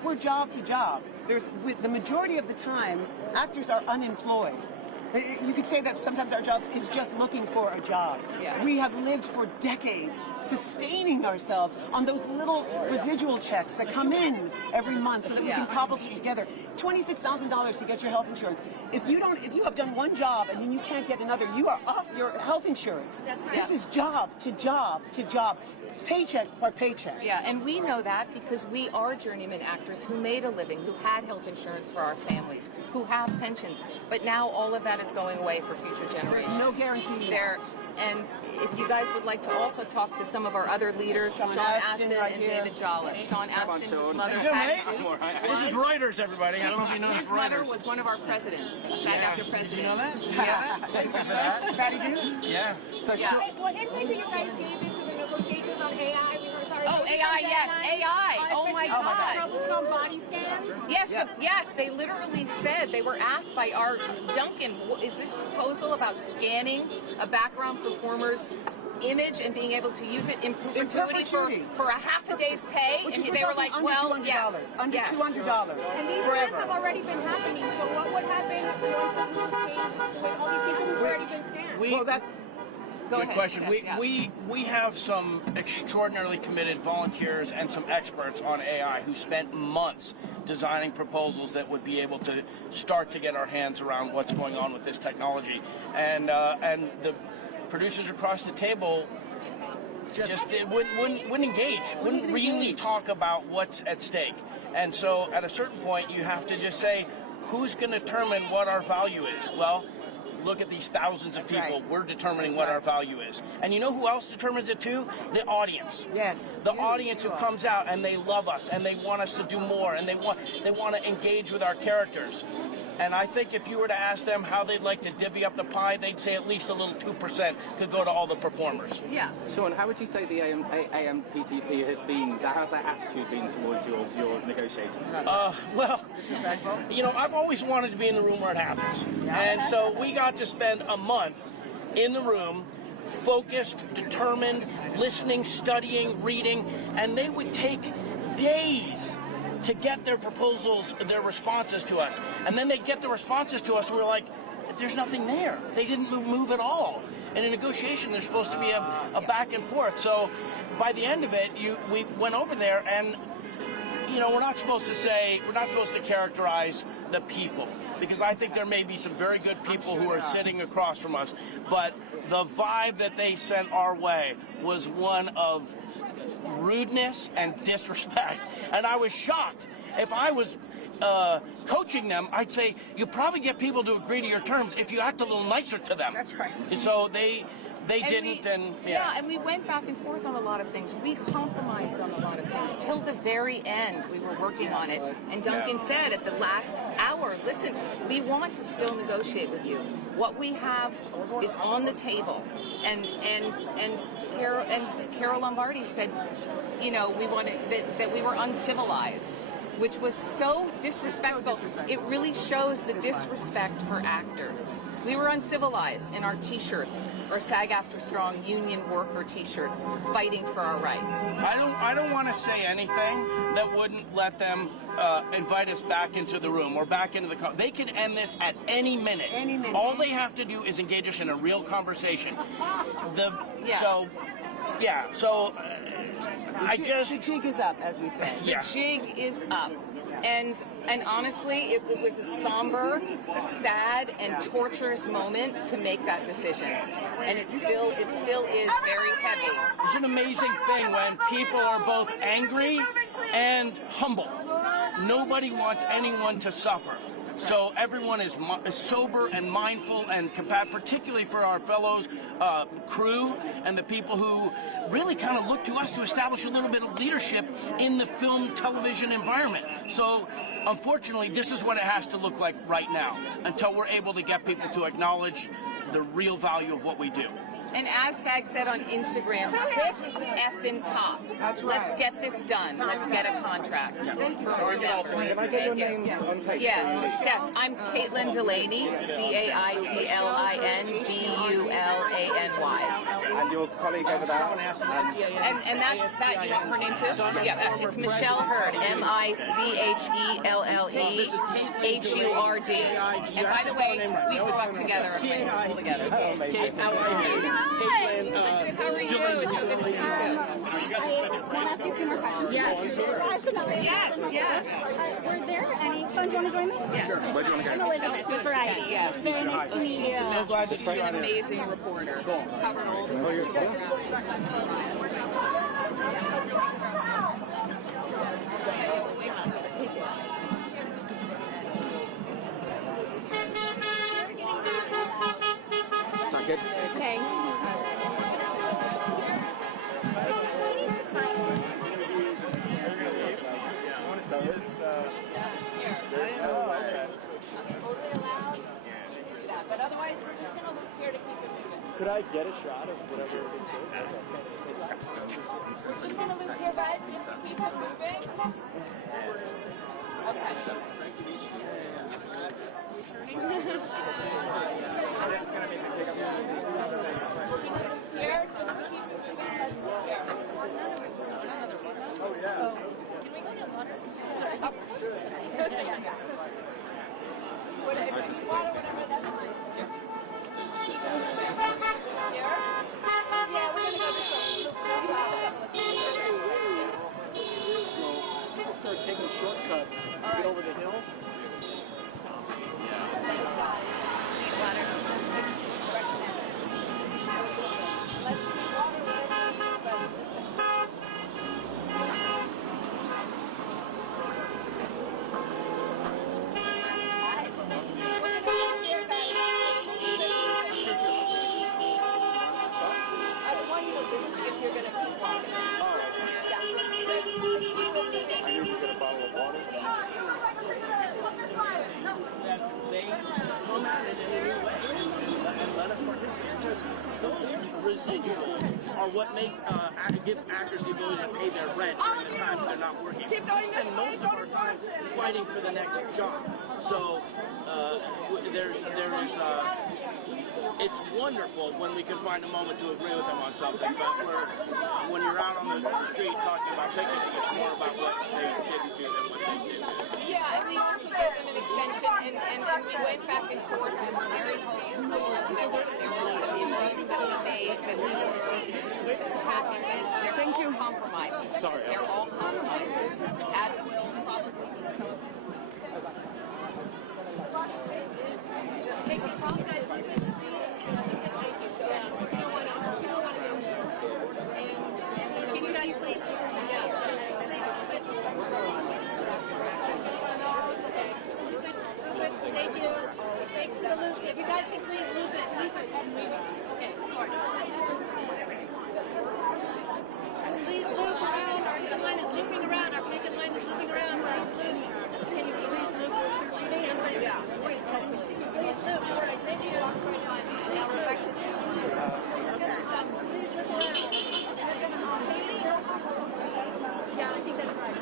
We're job to job. The majority of the time, actors are unemployed. You could say that sometimes our jobs is just looking for a job. Yeah. We have lived for decades sustaining ourselves on those little residual checks that come in every month so that we can cobble it together. $26,000 to get your health insurance. If you have done one job and then you can't get another, you are off your health insurance. This is job to job to job. It's paycheck by paycheck. Yeah, and we know that because we are journeyman actors who made a living, who had health insurance for our families, who have pensions. But now all of that is going away for future generations. There's no guarantee there. And if you guys would like to also talk to some of our other leaders, Sean Astin and David Jala. Sean Astin, whose mother This is Reuters, everything. I don't know if you know his mother was one of our presidents, SAG-AFTRA presidents. You know that? Yeah. Thank you for that. Patty do? Yeah. So what insight do you guys gave into the negotiations on AI? Oh, AI, yes, AI. Oh my God. From body scans? Yes, they literally said, they were asked by our Duncan, is this proposal about scanning a background performer's image and being able to use it in perpetuity for a half a day's pay? Which and is they were like, well, yes. Under $200. And these scans have already been happening, so what would happen once the rules change with all these people who've already been scanned? Well, that's... Good question. We have some extraordinarily committed volunteers and some experts on AI who spent months designing proposals that would be able to start to get our hands around what's going on with this technology. And the producers across the table just wouldn't engage, wouldn't really talk about what's at stake. And so at a certain point, you have to just say, who's going to determine what our value is? Well, look at these thousands of people. We're determining what our value is. And you know who else determines it too? The audience. Yes. The audience who comes out and they love us and they want us to do more and they want to engage with our characters. And I think if you were to ask them how they'd like to divvy up the pie, they'd say at least a little 2% could go to all the performers. Yeah. Sean, how would you say the AMPTP has been, how's that attitude been towards your negotiations? Well, you know, I've always wanted to be in the room where it happens. And so we got to spend a month in the room, focused, determined, listening, studying, reading, and they would take days to get their proposals, their responses to us. And then they'd get the responses to us and we're like, there's nothing there. They didn't move at all. In a negotiation, there's supposed to be a back and forth. So by the end of it, we went over there and, you know, we're not supposed to characterize the people, because I think there may be some very good people who are sitting across from us, but the vibe that they sent our way was one of rudeness and disrespect. And I was shocked. If I was coaching them, I'd say, you probably get people to agree to your terms if you act a little nicer to them. That's right. So they didn't, and we went back and forth on a lot of things. We compromised on a lot of things till the very end. We were working on it, and Duncan said at the last hour, listen, we want to still negotiate with you. What we have is on the table. And Carol Lombardi said, you know, we wanted that we were uncivilized, which was so disrespectful. It really shows the disrespect for actors. We were uncivilized in our T-shirts, or SAG-AFTRA Strong union worker T-shirts, fighting for our rights. I don't want to say anything that wouldn't let them invite us back into the room or back into the. They could end this at any minute. Any minute. All they have to do is engage us in a real conversation. The jig is up, as we say. The jig is up. And honestly, it was a somber, a sad, and torturous moment to make that decision. And it still is very heavy. It's an amazing thing when people are both angry and humble. Nobody wants anyone to suffer. So everyone is sober and mindful, and particularly for our fellows crew and the people who really kind of look to us to establish a little bit of leadership in the film television environment. So unfortunately, this is what it has to look like right now until we're able to get people to acknowledge the real value of what we do. And as SAG said on Instagram, tick effing top. That's right. Let's get this done. Let's get a contract. Thank you. Can I get your names on tape? Yes. I'm Caitlin Delaney, CAITLINDULANY. And your colleague over there? And that's that. You want her name too? Yeah, it's Michelle Hurd, MICHELLEHURD. And by the way, we grew up together and went to school together. Hi. How are you? It's so good to see you too. I want to ask you a few more questions. Yes. Yes. Were there any fun? Do you want to join us? Yeah. Sure. Where do you want to go? I'm Elizabeth with Variety. Yes. Very nice to meet you. So glad to see you. She's an amazing reporter. Covered all the Good. Thanks. But otherwise, we're just going to loop here to keep it moving. Could I get a shot of whatever this is? We're just going to loop here, guys, just to keep it moving. Okay. Here, just to keep it moving. Let's loop here. Oh, yeah. Can we go get water? Whatever you want or whatever, that's fine. Here? Yeah, we're going to go this way. People start taking shortcuts to get over the hill. Residuals are what make give actors the ability to pay their rent during the times they're not working. We spend most of our time fighting for the next job. So it's wonderful when we can find a moment to agree with them on something, but when you're out on the street talking about picketing, it's more about what they didn't do than what they did do. Yeah, and we also gave them an extension, and we went back and forth, and we're very hopeful. There were some issues that we made that we were happy with. They're all compromises. Sorry. They're all compromises, as will probably be some of this. Take the problem, guys. Can you guys please look Thank you. Thanks for the loop. If you guys can please loop it. Okay, sorry. Please loop around. Our picket line is looping around. Please loop. Can you please loop? Yeah. Please loop. Thank you. Please loop around. Yeah, I think that's right.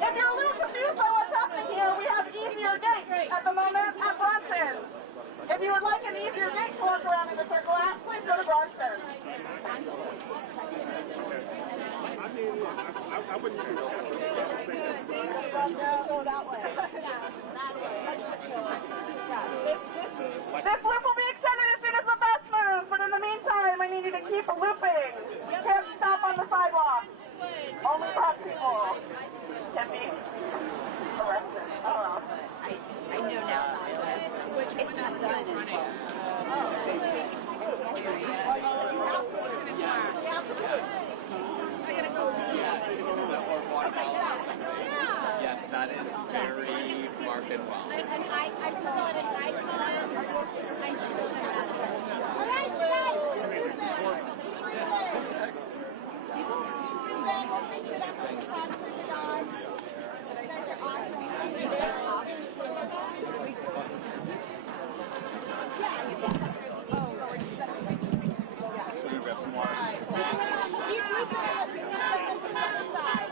If you're a little confused by what's happening here, we have easier gates at the moment at Bronson. If you would like an easier gate to walk around in the circle at, please go to Bronson. I wouldn't even go that way. This loop will be extended as soon as the bus moves, but in the meantime, I need you to keep looping. That is very market well. And I call it an icon. All right, you guys, keep moving. Keep moving. We'll fix it up when the photographers are gone. You guys are awesome. Should we grab some water? Keep moving. Let's do something from the other side.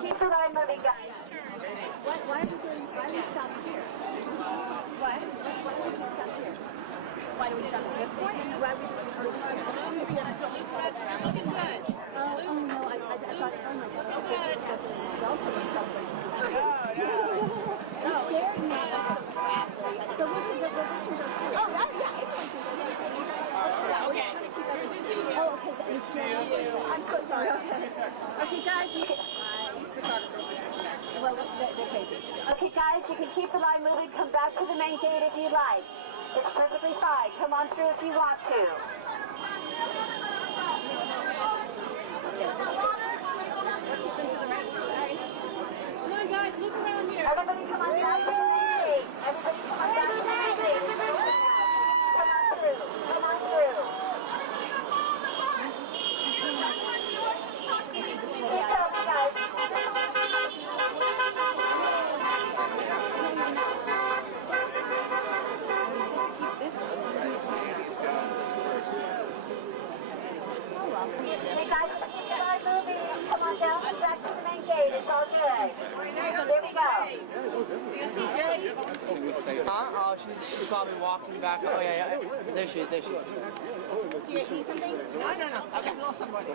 Keep the line moving, guys. Why are we stop here? What? Why do we stop here? Why do we stop at this point? Why we have so many photos around. Look at that. Oh no, I thought, oh my God. So good. Also was celebration. You're scaring me. So we can go through. Oh, yeah. Everyone can go through. Okay. Oh, okay. I'm so sorry. Okay, guys. These photographers are just well, they're crazy. Okay, guys, you can keep the line moving. Come back to the main gate if you like. It's perfectly fine. Come on through if you want to. Come on, guys, look around here. Everybody come on back to the main gate. Everybody come on back to the main gate. Come on through. Come on through. Keep going, guys. Hey guys, keep the line moving. Come on down and back to the main gate. It's all good. There we go. Do you see Jay? Oh, she's probably walking back. Oh, yeah. There she is. Do you guys need something? No. Okay. Somebody.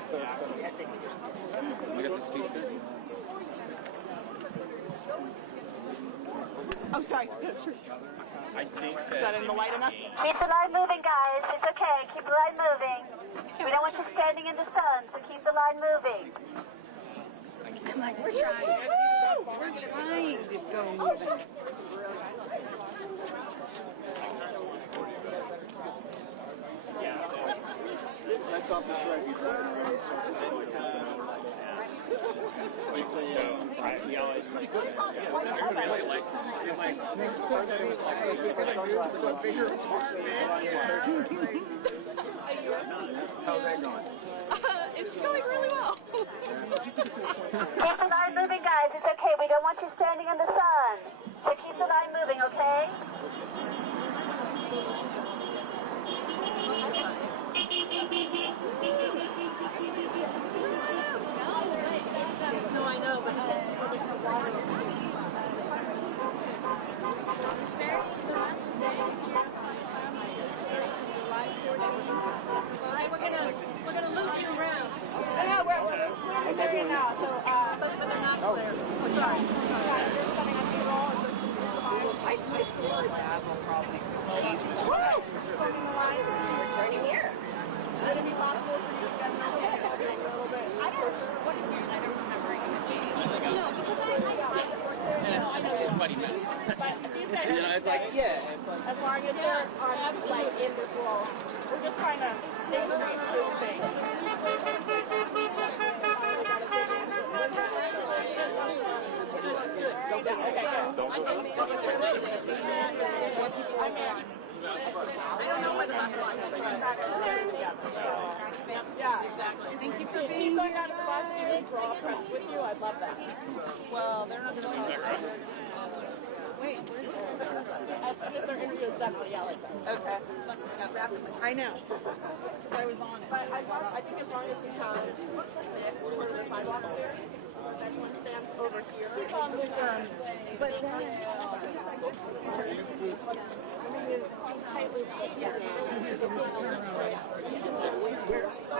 We got this t-shirt. Oh, sorry. I think Is that in the light enough? Keep the line moving, guys. It's okay. Keep the line moving. We don't want you standing in the sun, so keep the line moving. Come on, we're trying. We're trying to go moving. I thought the show would be better. Yeah, it's pretty good. Everybody really likes it. It's like, how's that going? It's going really well. Keep the line moving, guys. It's okay. We don't want you standing in the sun. So keep the line moving, okay? No, I know, but there's no water. It's very hot today here. We're gonna loop you around. Yeah, we're there now. So, but they're not clear. Oh, sorry. I swiped the word that will probably We're turning here. Would it be possible for you to get a little bit? I don't know what is yours. I don't remember anything. No, because I And it's just a sweaty mess. You know, it's like, yeah. As long as they're on, like, in this wall. We're just trying to increase this space. I don't know where the bus was. Yeah, exactly. Thank you for being going out of the bus and we're all pressed with you. I'd love that. Well, they're not going to be wait, as soon as their interview is done, I'll yell at them. Okay. I know. I was on it. But I think as long as we have, looks like this, where the sidewalk there, if anyone stands over here, but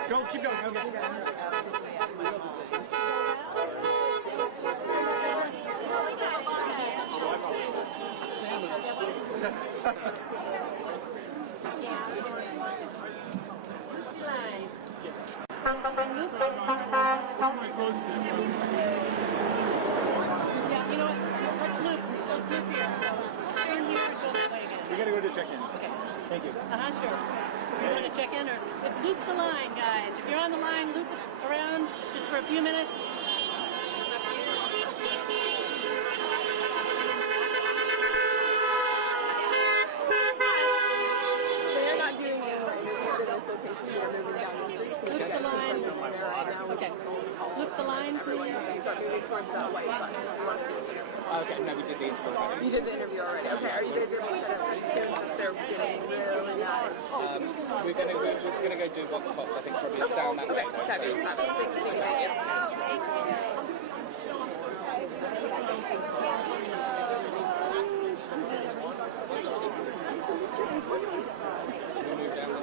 Go, keep going. Okay. Yeah, you know what? Let's loop here. Stand here and go this way again. We gotta go to check-in. Okay. Thank you. Sure. You want to check in or loop the line, guys. If you're on the line, loop it around just for a few minutes. They're not doing it. Loop the line. Okay. Loop the line, please. Okay, no, we did the interview. You did the interview already. Okay, are you guys able to just they're getting really nice? We're gonna go do one tops. I think probably down that way.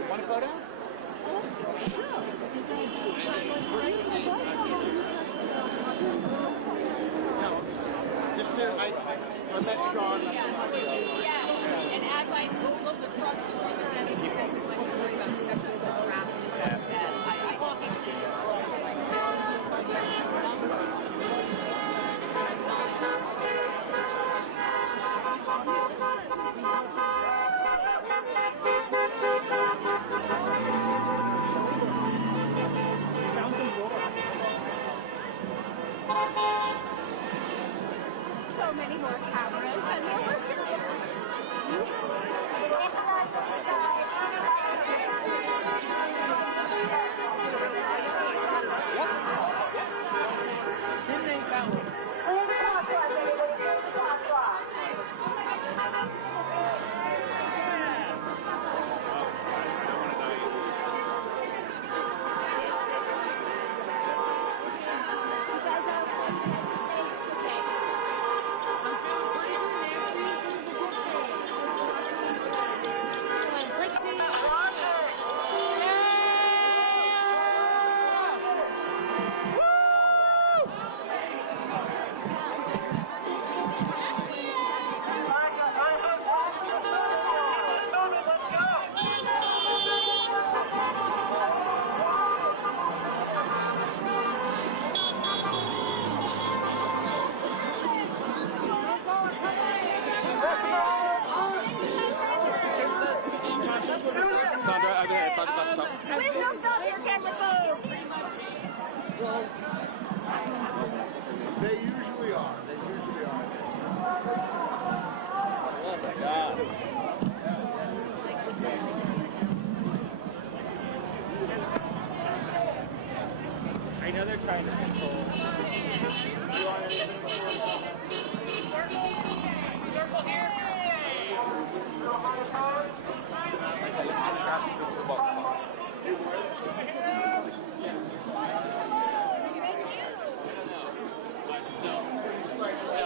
Want a photo? No, just I met Sean. Yes, and as I looked across the room at him, he said my story about sexual harassment, I said, I So many more cameras than there were here. Sandra, over here by the bus stop. Please don't stop here, camera phone. They usually are. They usually are. Oh my God. I know they're trying to control. You want anything before? Circle here.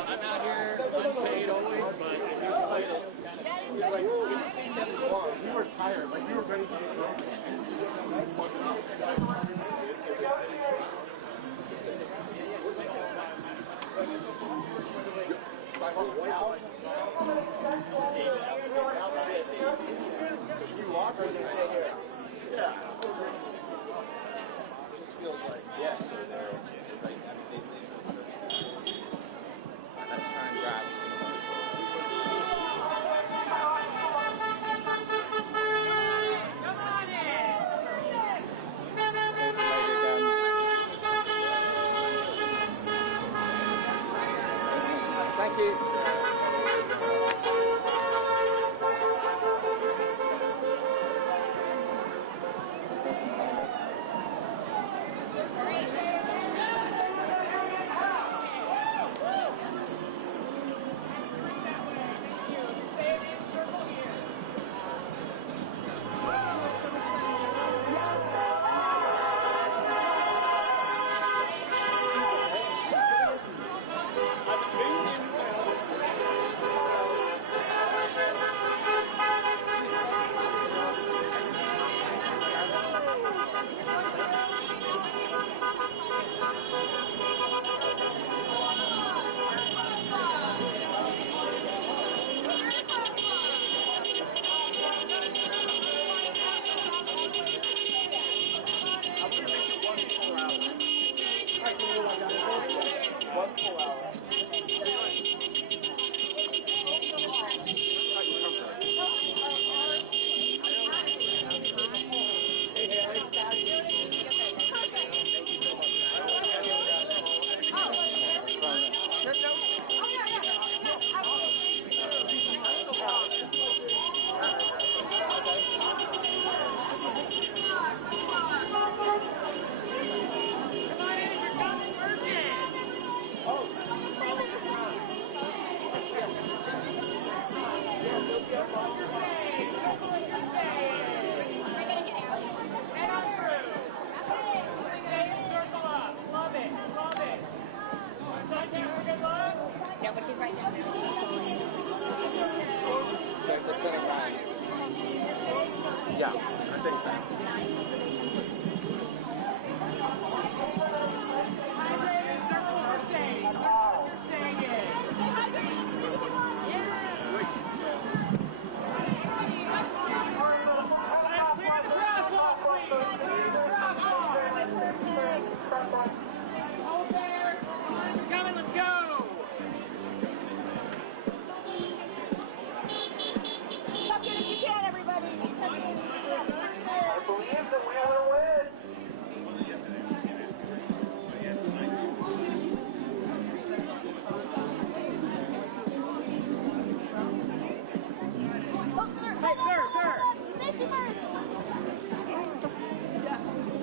I'm out here unpaid always, but I do fight it. Like anything that is wrong, we were tired. Like we were ready to get broken. You walk or they stay here?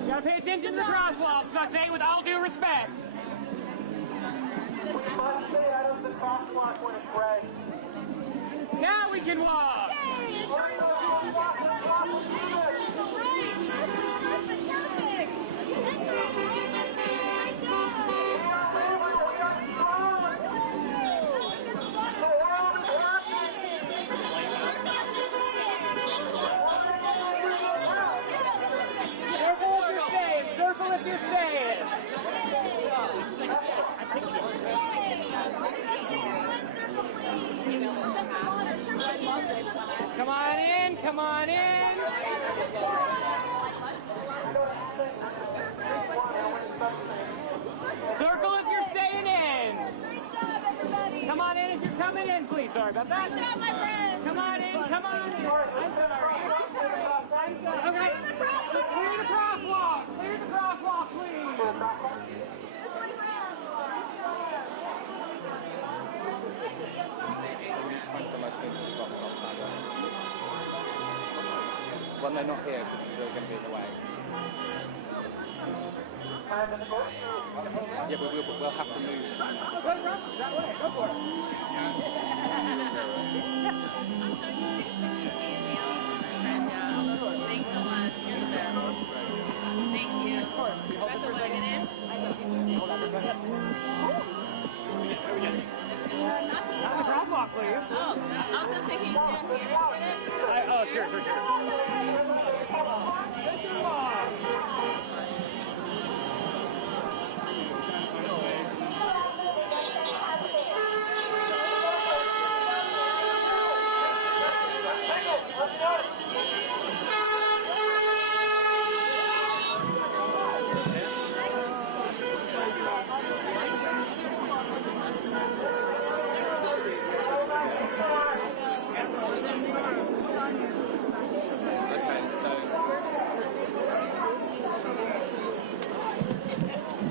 Gotta pay attention to the crosswalk, so I say with all due respect. We must stay out of the crosswalk when it's red. Now we can walk! Circle if you're staying. Come on in, come on in. Circle if you're staying in. Come on in if you're coming in, please. Sorry about that. Good job, my friends. Come on in, come on in. I'm sorry. Okay. Clear the crosswalk. Clear the crosswalk, please. Well, they're not here because they're going to be in the way. Yeah, but we'll have to move. That way. Go for it. Thanks so much. You're the best. Thank you. Of course. That's what I get in. Not the crosswalk, please. Oh, I'll just take you stand here. Get it? Oh, sure.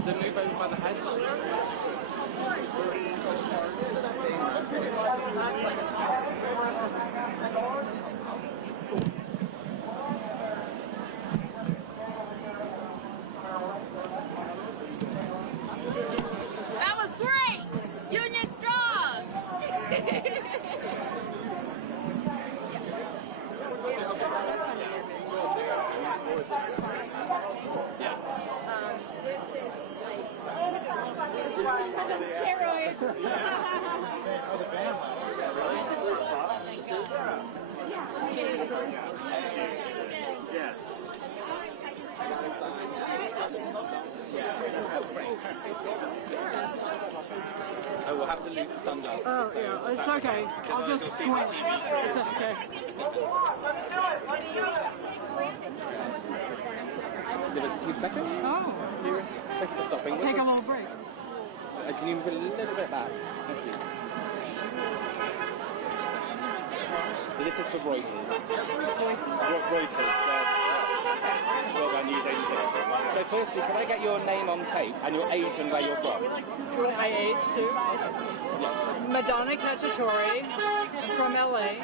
Is it move over by the hedge? That was great! Union strong! Oh, we'll have to lose the sunglasses. Oh, yeah, it's okay. I'll just squint. It's okay. Give us 2 seconds. Oh. Thank you for stopping. Take a little break. Can you move a little bit back? Thank you. So this is for Reuters. Reuters. Worldwide News Agency. So firstly, can I get your name on tape and your age and where you're from? You want my age too? Yeah. Madonna Cacciatore. I'm from LA,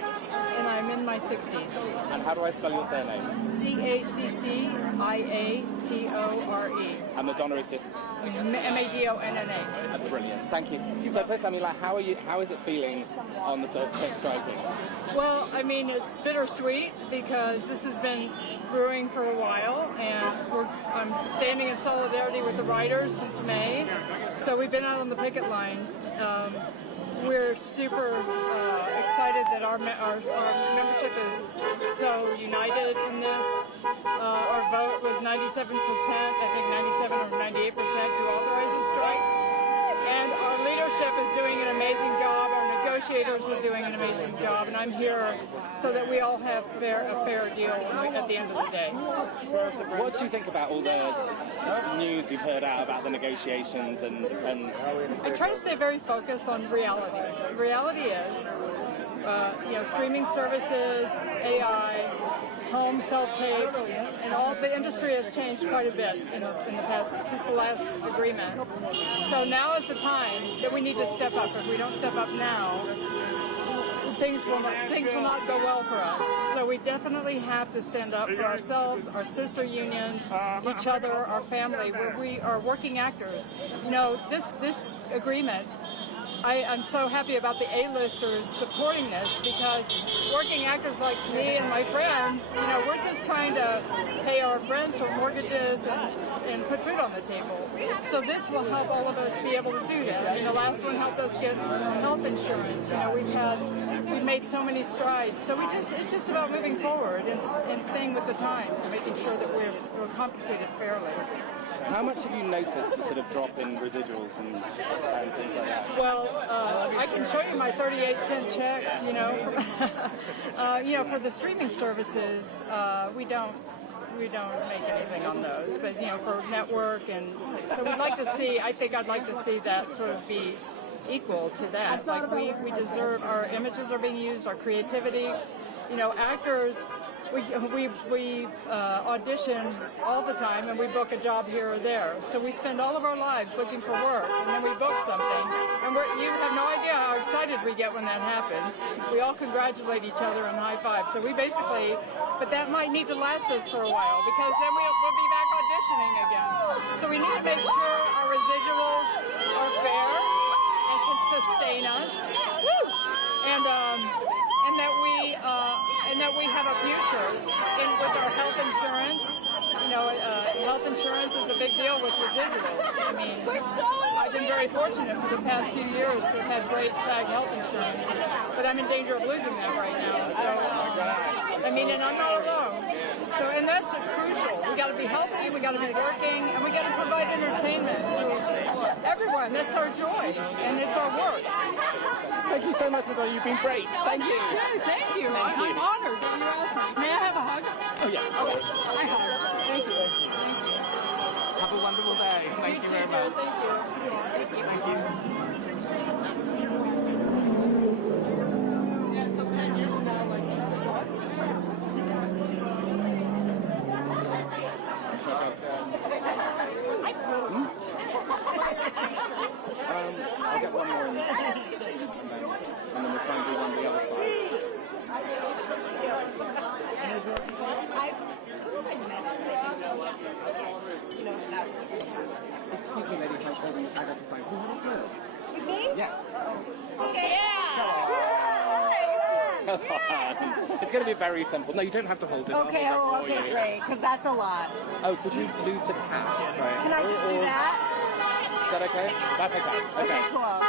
and I'm in my 60s. And how do I spell your surname? Cacciatore. And Madonna is just Madonna. Brilliant, thank you. So first, I mean, like, how is it feeling on the first day striking? Well, I mean, it's bittersweet because this has been brewing for a while, and I'm standing in solidarity with the writers since May. So we've been out on the picket lines. We're super excited that our membership is so united in this. Our vote was 97%, I think 97 or 98% to authorize the strike. And our leadership is doing an amazing job. Our negotiators are doing an amazing job, and I'm here so that we all have a fair deal at the end of the day. What do you think about all the news you've heard out about the negotiations and I try to stay very focused on reality. The reality is, streaming services, AI, home self-tapes, and all the industry has changed quite a bit in the past, since the last agreement. So now is the time that we need to step up. If we don't step up now, things will not go well for us. So we definitely have to stand up for ourselves, our sister unions, each other, our family. We are working actors. This agreement, I'm so happy about the A-listers supporting this, because working actors like me and my friends, we're just trying to pay our rents or mortgages and put food on the table. So this will help all of us be able to do that. The last one helped us get health insurance. We've made so many strides. So it's just about moving forward and staying with the times and making sure that we're compensated fairly. how much have you noticed the sort of drop in residuals and things like that? Well, I can show you my 38-cent checks, for the streaming services, we don't make anything on those, but for network, and so we'd like to see, I'd like to see that sort of be equal to that. Like we deserve, our images are being used, our creativity, actors, we audition all the time and we book a job here or there. So we spend all of our lives looking for work, and then we book something, and you have no idea how excited we get when that happens. We all congratulate each other and high five. So we basically, but that might need to last us for a while, because then we'll be back auditioning again. So we need to make sure our residuals are fair and can sustain us, and that we have a future with our health insurance. Health insurance is a big deal with residuals. I've been very fortunate for the past few years to have had great SAG health insurance, but I'm in danger of losing that right now. So, and I'm not alone. So, and that's crucial. We got to be healthy, we got to be working, and we got to provide entertainment to everyone. That's our joy, and it's our work. Thank you so much, Madonna. You've been great. Thank you. Thank you. I'm honored that you asked me. May I have a hug? Oh, yeah. Okay. I hug. Thank you. Have a wonderful day. Thank you very much. Thank you. Thank you. Yeah, so 10 years from now, like you said, what? I'll get one more in this, and then we'll try and do one on the other side. Excuse me, lady, if I'm holding this out of the sign. Who would it be? With me? Yes. Okay. It's going to be very simple. No, you don't have to hold it. Okay, okay, great, because that's a lot. Oh, could you lose the cap? Right. Can I just do that? Is that okay? That's okay. Okay, cool.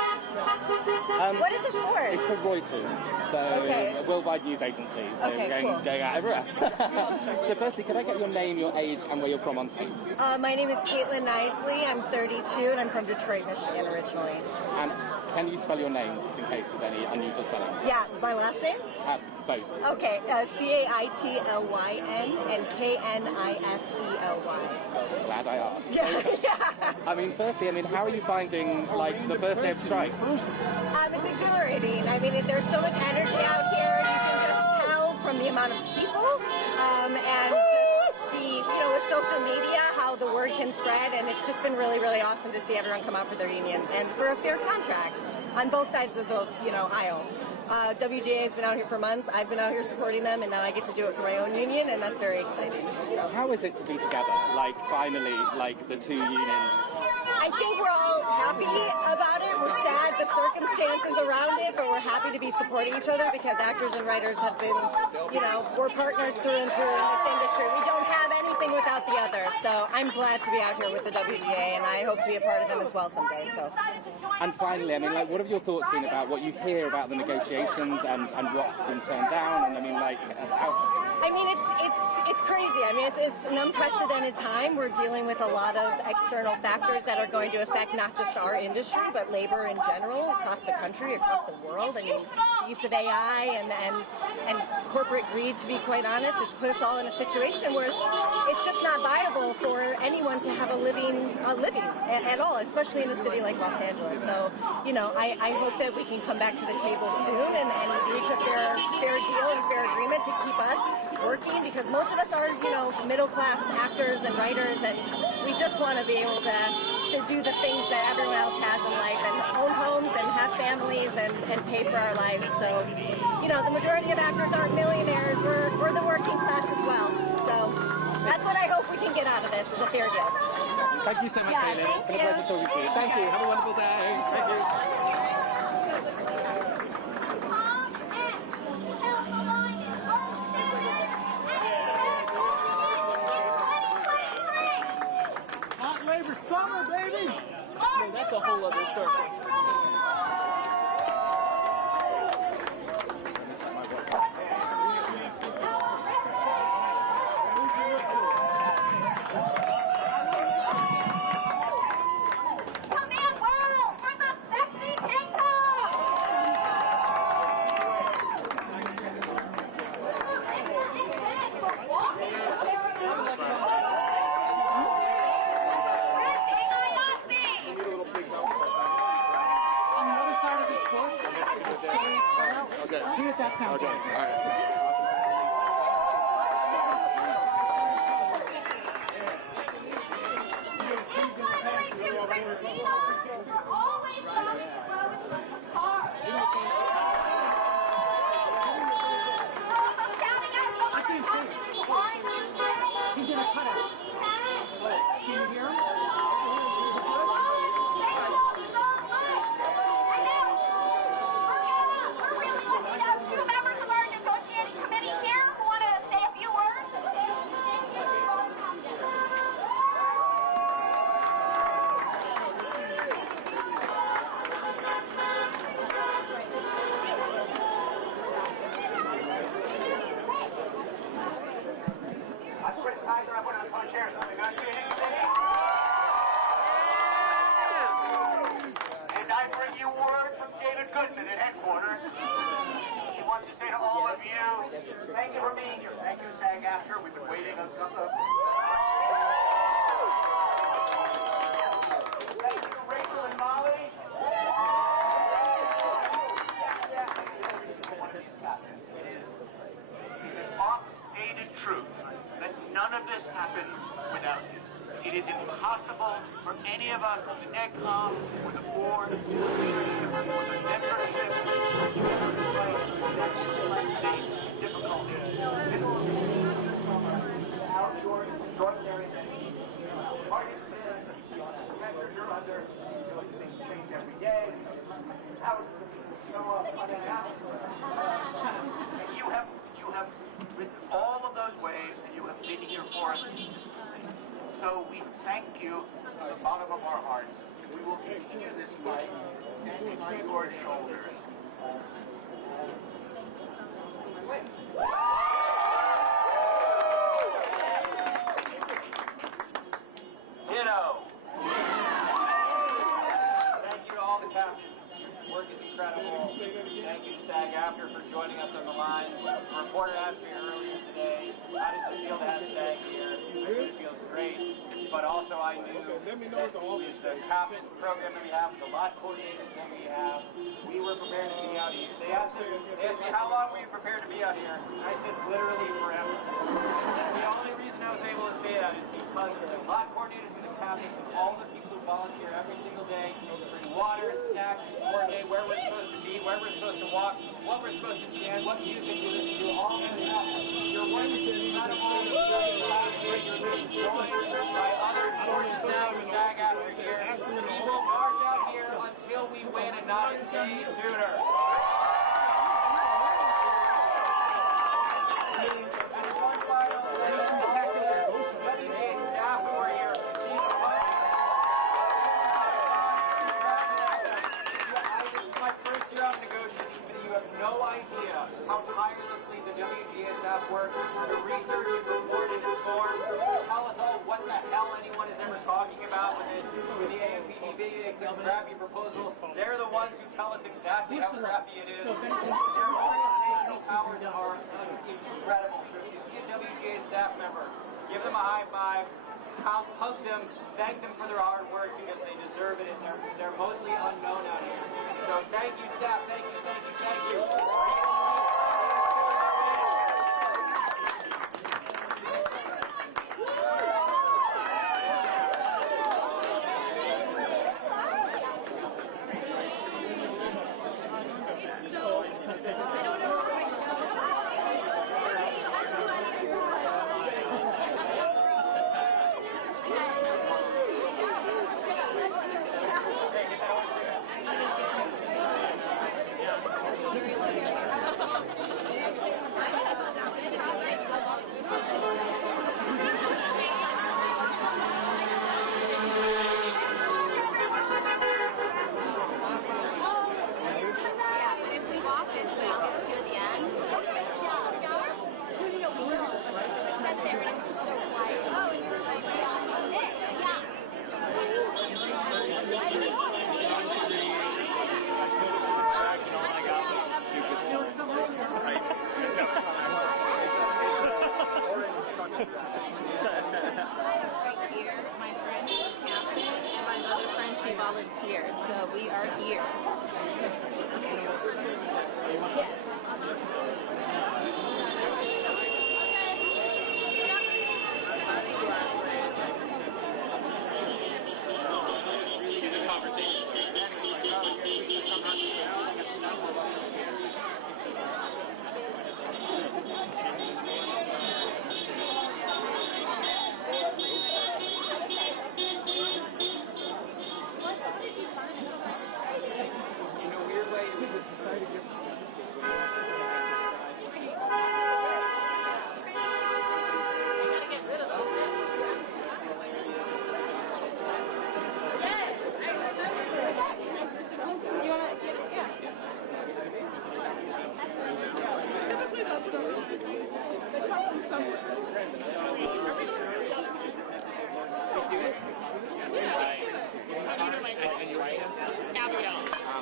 What is this for? It's for Reuters, so a worldwide news agency. So we're going out everywhere. So firstly, could I get your name, your age, and where you're from on tape? My name is Caitlin Nisley. I'm 32, and I'm from Detroit, Michigan originally. And can you spell your name, just in case there's any unusual spellings? Yeah, my last name? Both. Okay, Caitlyn and Knisely. Glad I asked. Yeah. Firstly, how are you finding, the first day of strike? It's exhilarating. There's so much energy out here. You can just tell from the amount of people, and just with social media, how the word can spread, and it's just been really, really awesome to see everyone come out for their unions and for a fair contract on both sides of the, aisle. WGA has been out here for months. I've been out here supporting them, and now I get to do it for my own union, and that's very exciting. So. How is it to be together? Finally, the two unions? I think we're all happy about it. We're sad the circumstances around it, but we're happy to be supporting each other because actors and writers have been, we're partners through and through in this industry. We don't have anything without the other. So I'm glad to be out here with the WGA, and I hope to be a part of them as well someday. So. And finally, what have your thoughts been about what you hear about the negotiations and what's been turned down? And I mean, it's crazy. I mean, it's an unprecedented time. We're dealing with a lot of external factors that are going to affect not just our industry, but labor in general across the country, across the world. I mean, the use of AI and corporate greed, to be quite honest, has put us all in a situation where it's just not viable for anyone to have a living at all, especially in a city like Los Angeles. So, you know, I hope that we can come back to the table soon and reach a fair deal and fair agreement to keep us working, because most of us are, you know, middle-class actors and writers, and we just want to be able to do the things that everyone else has in life and own homes and have families and pay for our lives. So, you know, the majority of actors aren't millionaires. We're the working class as well. So that's what I hope we can get out of this, is a fair deal. Thank you so much, Yeah, Kaylin. thank It's been a you. pleasure talking to you. Thank you. Have a wonderful day. Thank you. Hot labor summer, baby! No, that's a whole other circus. Okay, all right. He did a cutout. Can you hear him? Two members of our negotiating committee here who want to say a few words. I'm Chris Kaiser. I put on 20 chairs. And I bring you word from David Goodman at headquarters. He wants to say to all of you, thank you for being here. Thank you, SAG-AFTRA. We've been waiting on something. Thank you to Rachel and Molly. It is an oft-stated truth that none of this happened without you. It is impossible for any of us on the NECCOM or the board, or the leadership, or the membership, to ever explain the difficulties without your extraordinary dedication. Martin said, pressure you're under, things change every day. How show up unannounced. And you have written all of those ways, and you have been here for us. So we thank you from the bottom of our hearts. We will continue this fight standing on your shoulders. Ditto. Thank you to all the captains. Work is incredible. Thank you to SAG-AFTRA for joining us on the line. The reporter asked me earlier today, how does it feel to have SAG here? I said it feels great, but also I knew that with the captains program that we have, the lot coordinators that we have, we were prepared to be out here. They asked me, how long were you prepared to be out here? And I said, literally forever. And the only reason I was able to say that is because of the lot coordinators and the captains, and all the people who volunteer every single day, bring water and snacks, and coordinate where we're supposed to be, where we're supposed to walk, what we're supposed to chant, what music we listen to, all that stuff. Your work is incredible. You're joined by other forces now in SAG-AFTRA here. We will march out here until we win and not a day sooner. And one final WGA staff who are here. My first year on the negotiating committee, you have no idea how tirelessly the WGA staff works. Your anyone is ever talking about with the AMPTV, crappy proposals, they're the ones who tell us exactly how crappy it is. Their organizational powers are incredible. So if you see a WGA staff member, give them a high five, hug them, thank them for their hard work because they deserve it, and they're mostly unknown out here. So thank you, staff. Thank you, thank you, thank you. Right here, my friend is a captain, and my other friend, she volunteered, so we are here. Yes.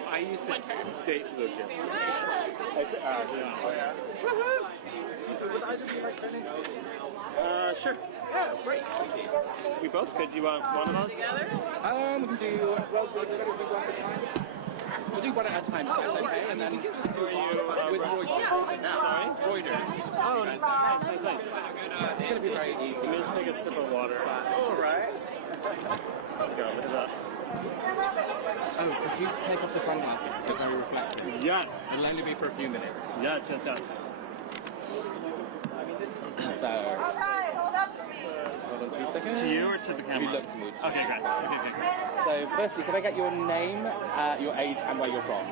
I used to date Lucas. Excuse me, would either of you like to name? Sure. Yeah, great. We both could. Do you want one of us? Together? We can do. Well, we'll do one at a time. We'll do one at a time. That's okay. And then with Reuters. Sorry? Reuters. Oh, nice. It's going to be very easy. Let me just take a sip of water. All right. Go, look at that. Oh, could you take off the sunglasses because they're very reflective? Yes. It'll only be for a few minutes. Yes. So, Okay, hold up for me. hold on 2 seconds. To you or to the camera? You look to me. Okay, great. Okay. So, firstly, can I get your name, your age, and where you're from?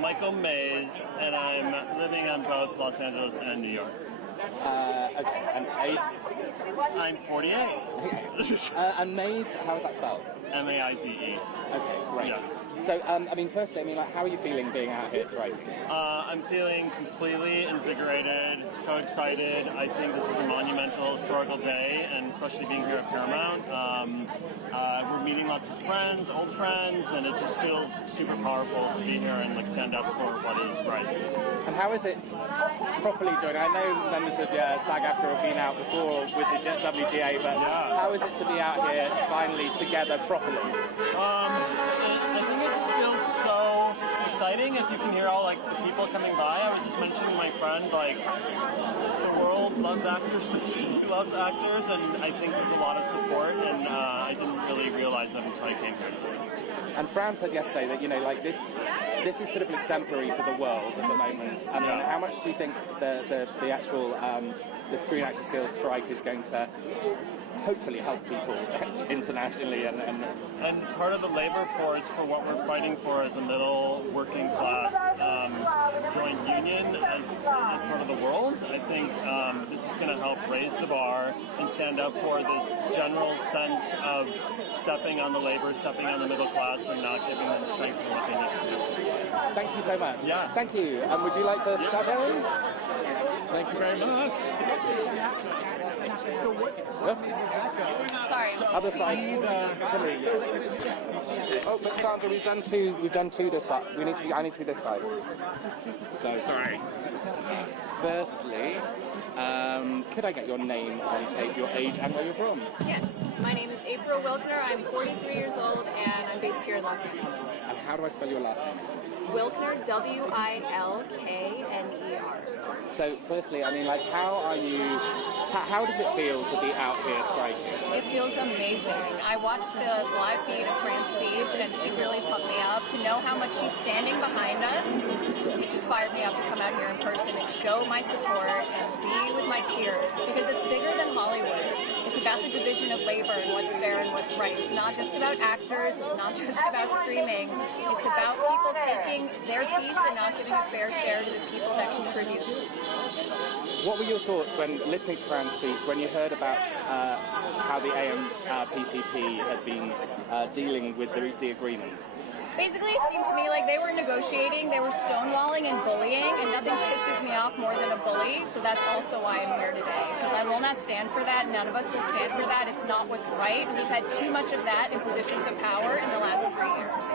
Michael Mays, and I'm living on both Los Angeles and New York. Okay, and age? I'm 48. And Mays, how is that spelled? M-A-I-Z-E. Okay, great. Yeah. So, I mean, firstly, like, how are you feeling being out here striking? I'm feeling completely invigorated, so excited. I think this is a monumental historical day, and especially being here at Paramount. We're meeting lots of friends, old friends, and it just feels super powerful to be here and like stand up for what is right. And how is it properly joining? I know members of SAG-AFTRA have been out before with the WGA, but how is it to be out here finally together properly? I think it just feels so exciting as you can hear all like the people coming by. I was just mentioning to my friend like the world loves actors, the city loves actors, and I think there's a lot of support, and I didn't really realize that until I came here today. And Fran said yesterday that, you know, like this is sort of exemplary for the world at the moment. I mean, how much do you think the actual the Screen Actors Guild strike is going to hopefully help people internationally and part of the labor force for what we're fighting for as a middle working class joint union as part of the world. I think this is going to help raise the bar and stand up for this general sense of stepping on the labor, stepping on the middle class, and not giving them strength for what they need to do. Thank you so much. Yeah. Thank you. And would you like to start going? Thank you very much. So what made Rebecca? Sorry. Other side. Oh, but Sandra, we've done two this side. I need to be this side. So sorry. Firstly, could I get your name on tape, your age, and where you're from? Yes. My name is April Wilkner. I'm 43 years old, and I'm based here in Los Angeles. And how do I spell your last name? Wilkner, Wilkner. So, firstly, I mean, like, how does it feel to be out here striking? It feels amazing. I watched the live feed of Fran's speech, and she really pumped me up. To know how much she's standing behind us, it just fired me up to come out here in person and show my support and be with my peers, because it's bigger than Hollywood. It's about the division of labor and what's fair and what's right. It's not just about actors, it's not just about streaming. It's about people taking their piece and not giving a fair share to the people that contribute. What were your thoughts when listening to Fran's speech, when you heard about how the AMPCP had been dealing with the agreements? Basically, it seemed to me like they were negotiating, they were stonewalling and bullying, and nothing pisses me off more than a bully, so that's also why I'm here today. Because I will not stand for that, none of us will stand for that, it's not what's right. We've had too much of that in positions of power in the last 3 years.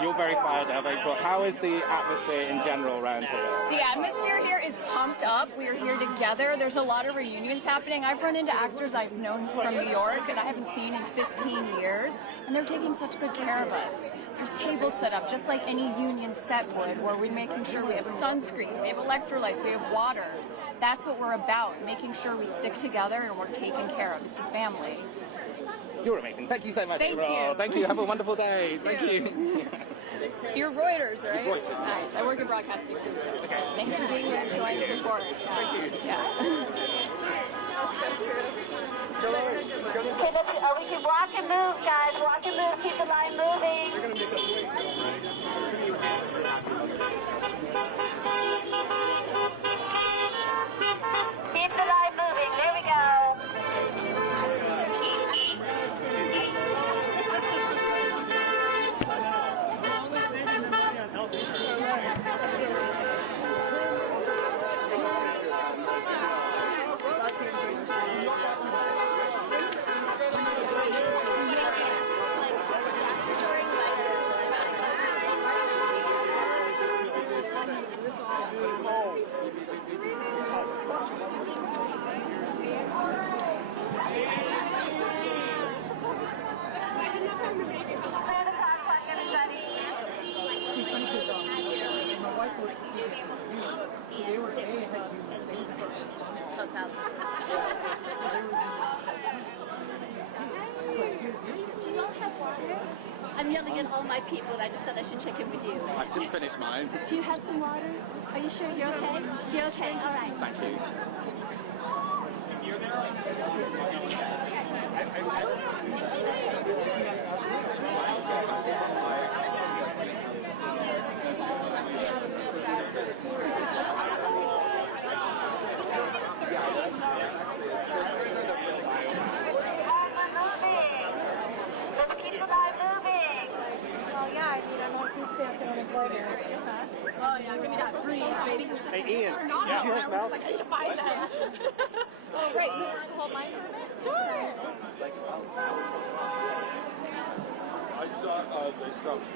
You're very fired up, April. How is the atmosphere in general around here? The atmosphere here is pumped up. We are here together. There's a lot of reunions happening. I've run into actors I've known from New York and I haven't seen in 15 years, and they're taking such good care of us. There's tables set up just like any union set would, where we're making sure we have sunscreen, we have electrolytes, we have water. That's what we're about, making sure we stick together and we're taken care of. It's a family. You're amazing. Thank you so much, Thank April. you. Thank you. Have a wonderful day. Thank you. You're Reuters, right? Reuters. Nice. I work in broadcasting too, so thanks for being here and showing support. Thank you. Yeah. We can walk and move, guys. Walk and move. Keep the line moving. Keep the line moving. There we go. Do you all have water? I'm yelling at all my people. I just thought I should check in with you. I've just finished mine. Do you have some water? Are you sure you're okay? You're okay? All right. Thank you. Oh yeah, give me that breeze, baby. Hey, Ian. Yeah. Do you have mouse? I need to find them. Oh, right. You want to hold mine for a minute? Sure. I saw they stopped.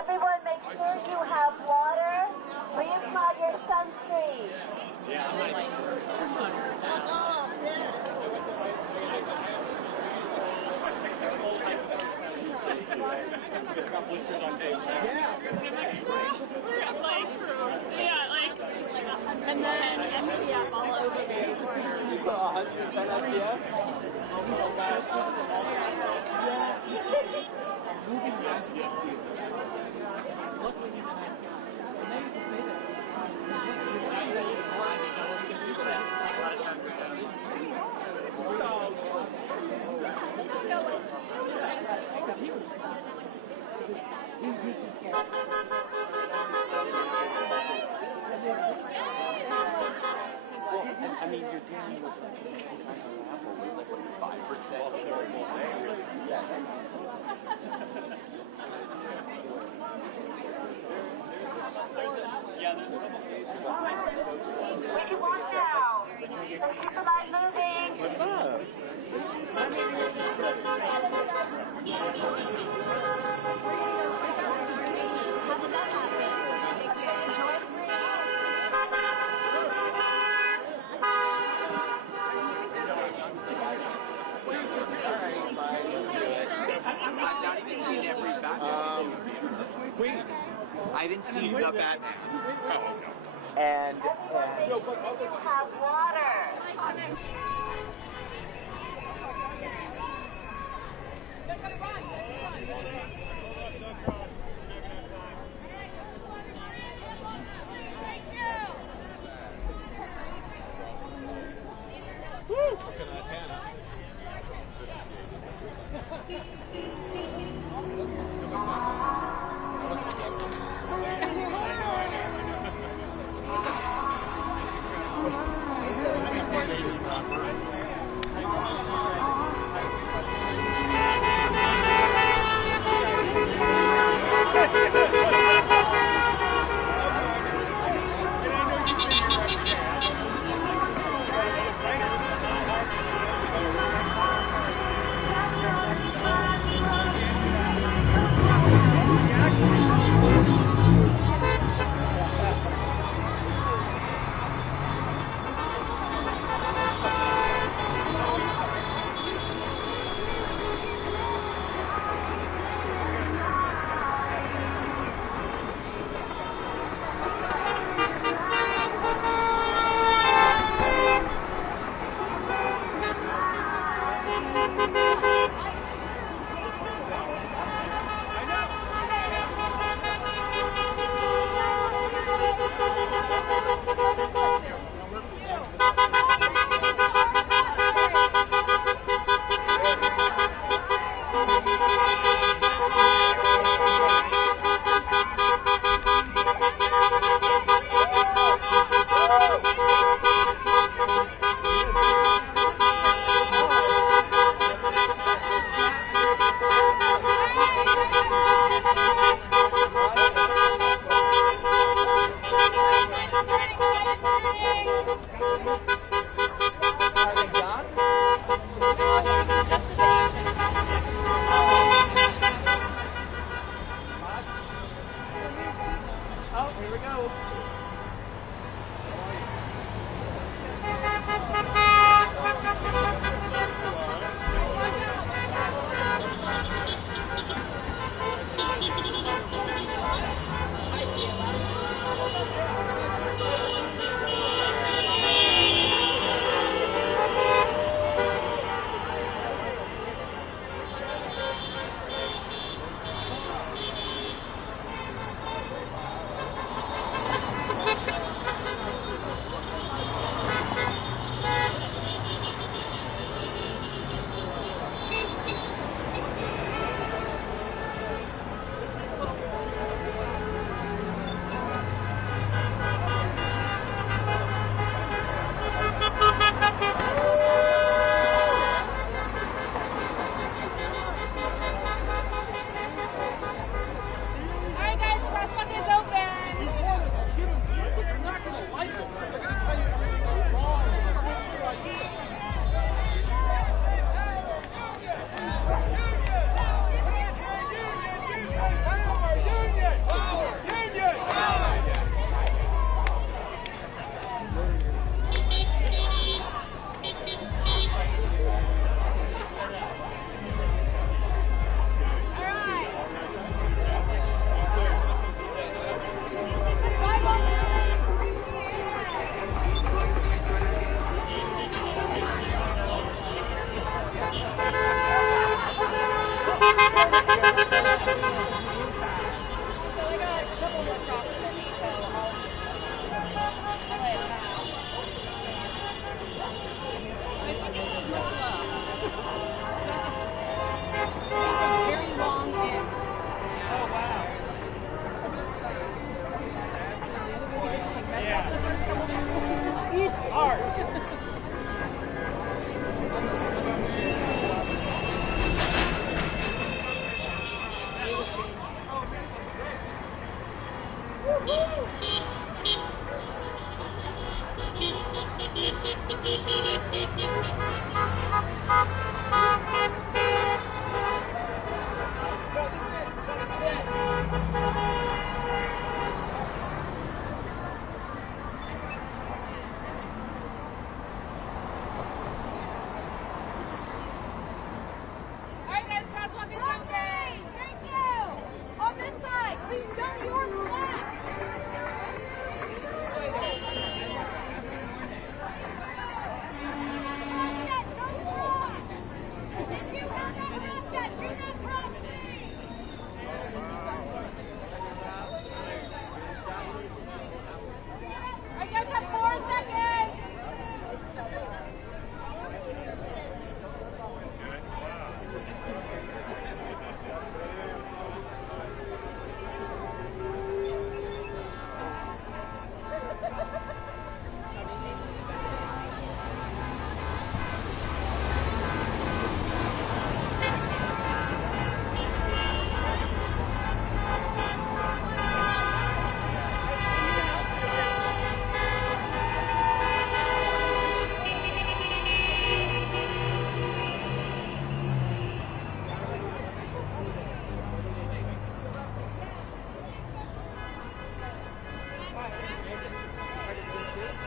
Everyone, make sure you have water. Bring out your sunscreen. Yeah, I'm like, And then SPF all over me. I mean, you're dealing with Apple with like 5% variable pay. We can walk now. Let's keep the line moving. What's up? How did that happen? Enjoy the breeze. I've not even seen every Batman. Wait, I didn't see the Batman. And Have water.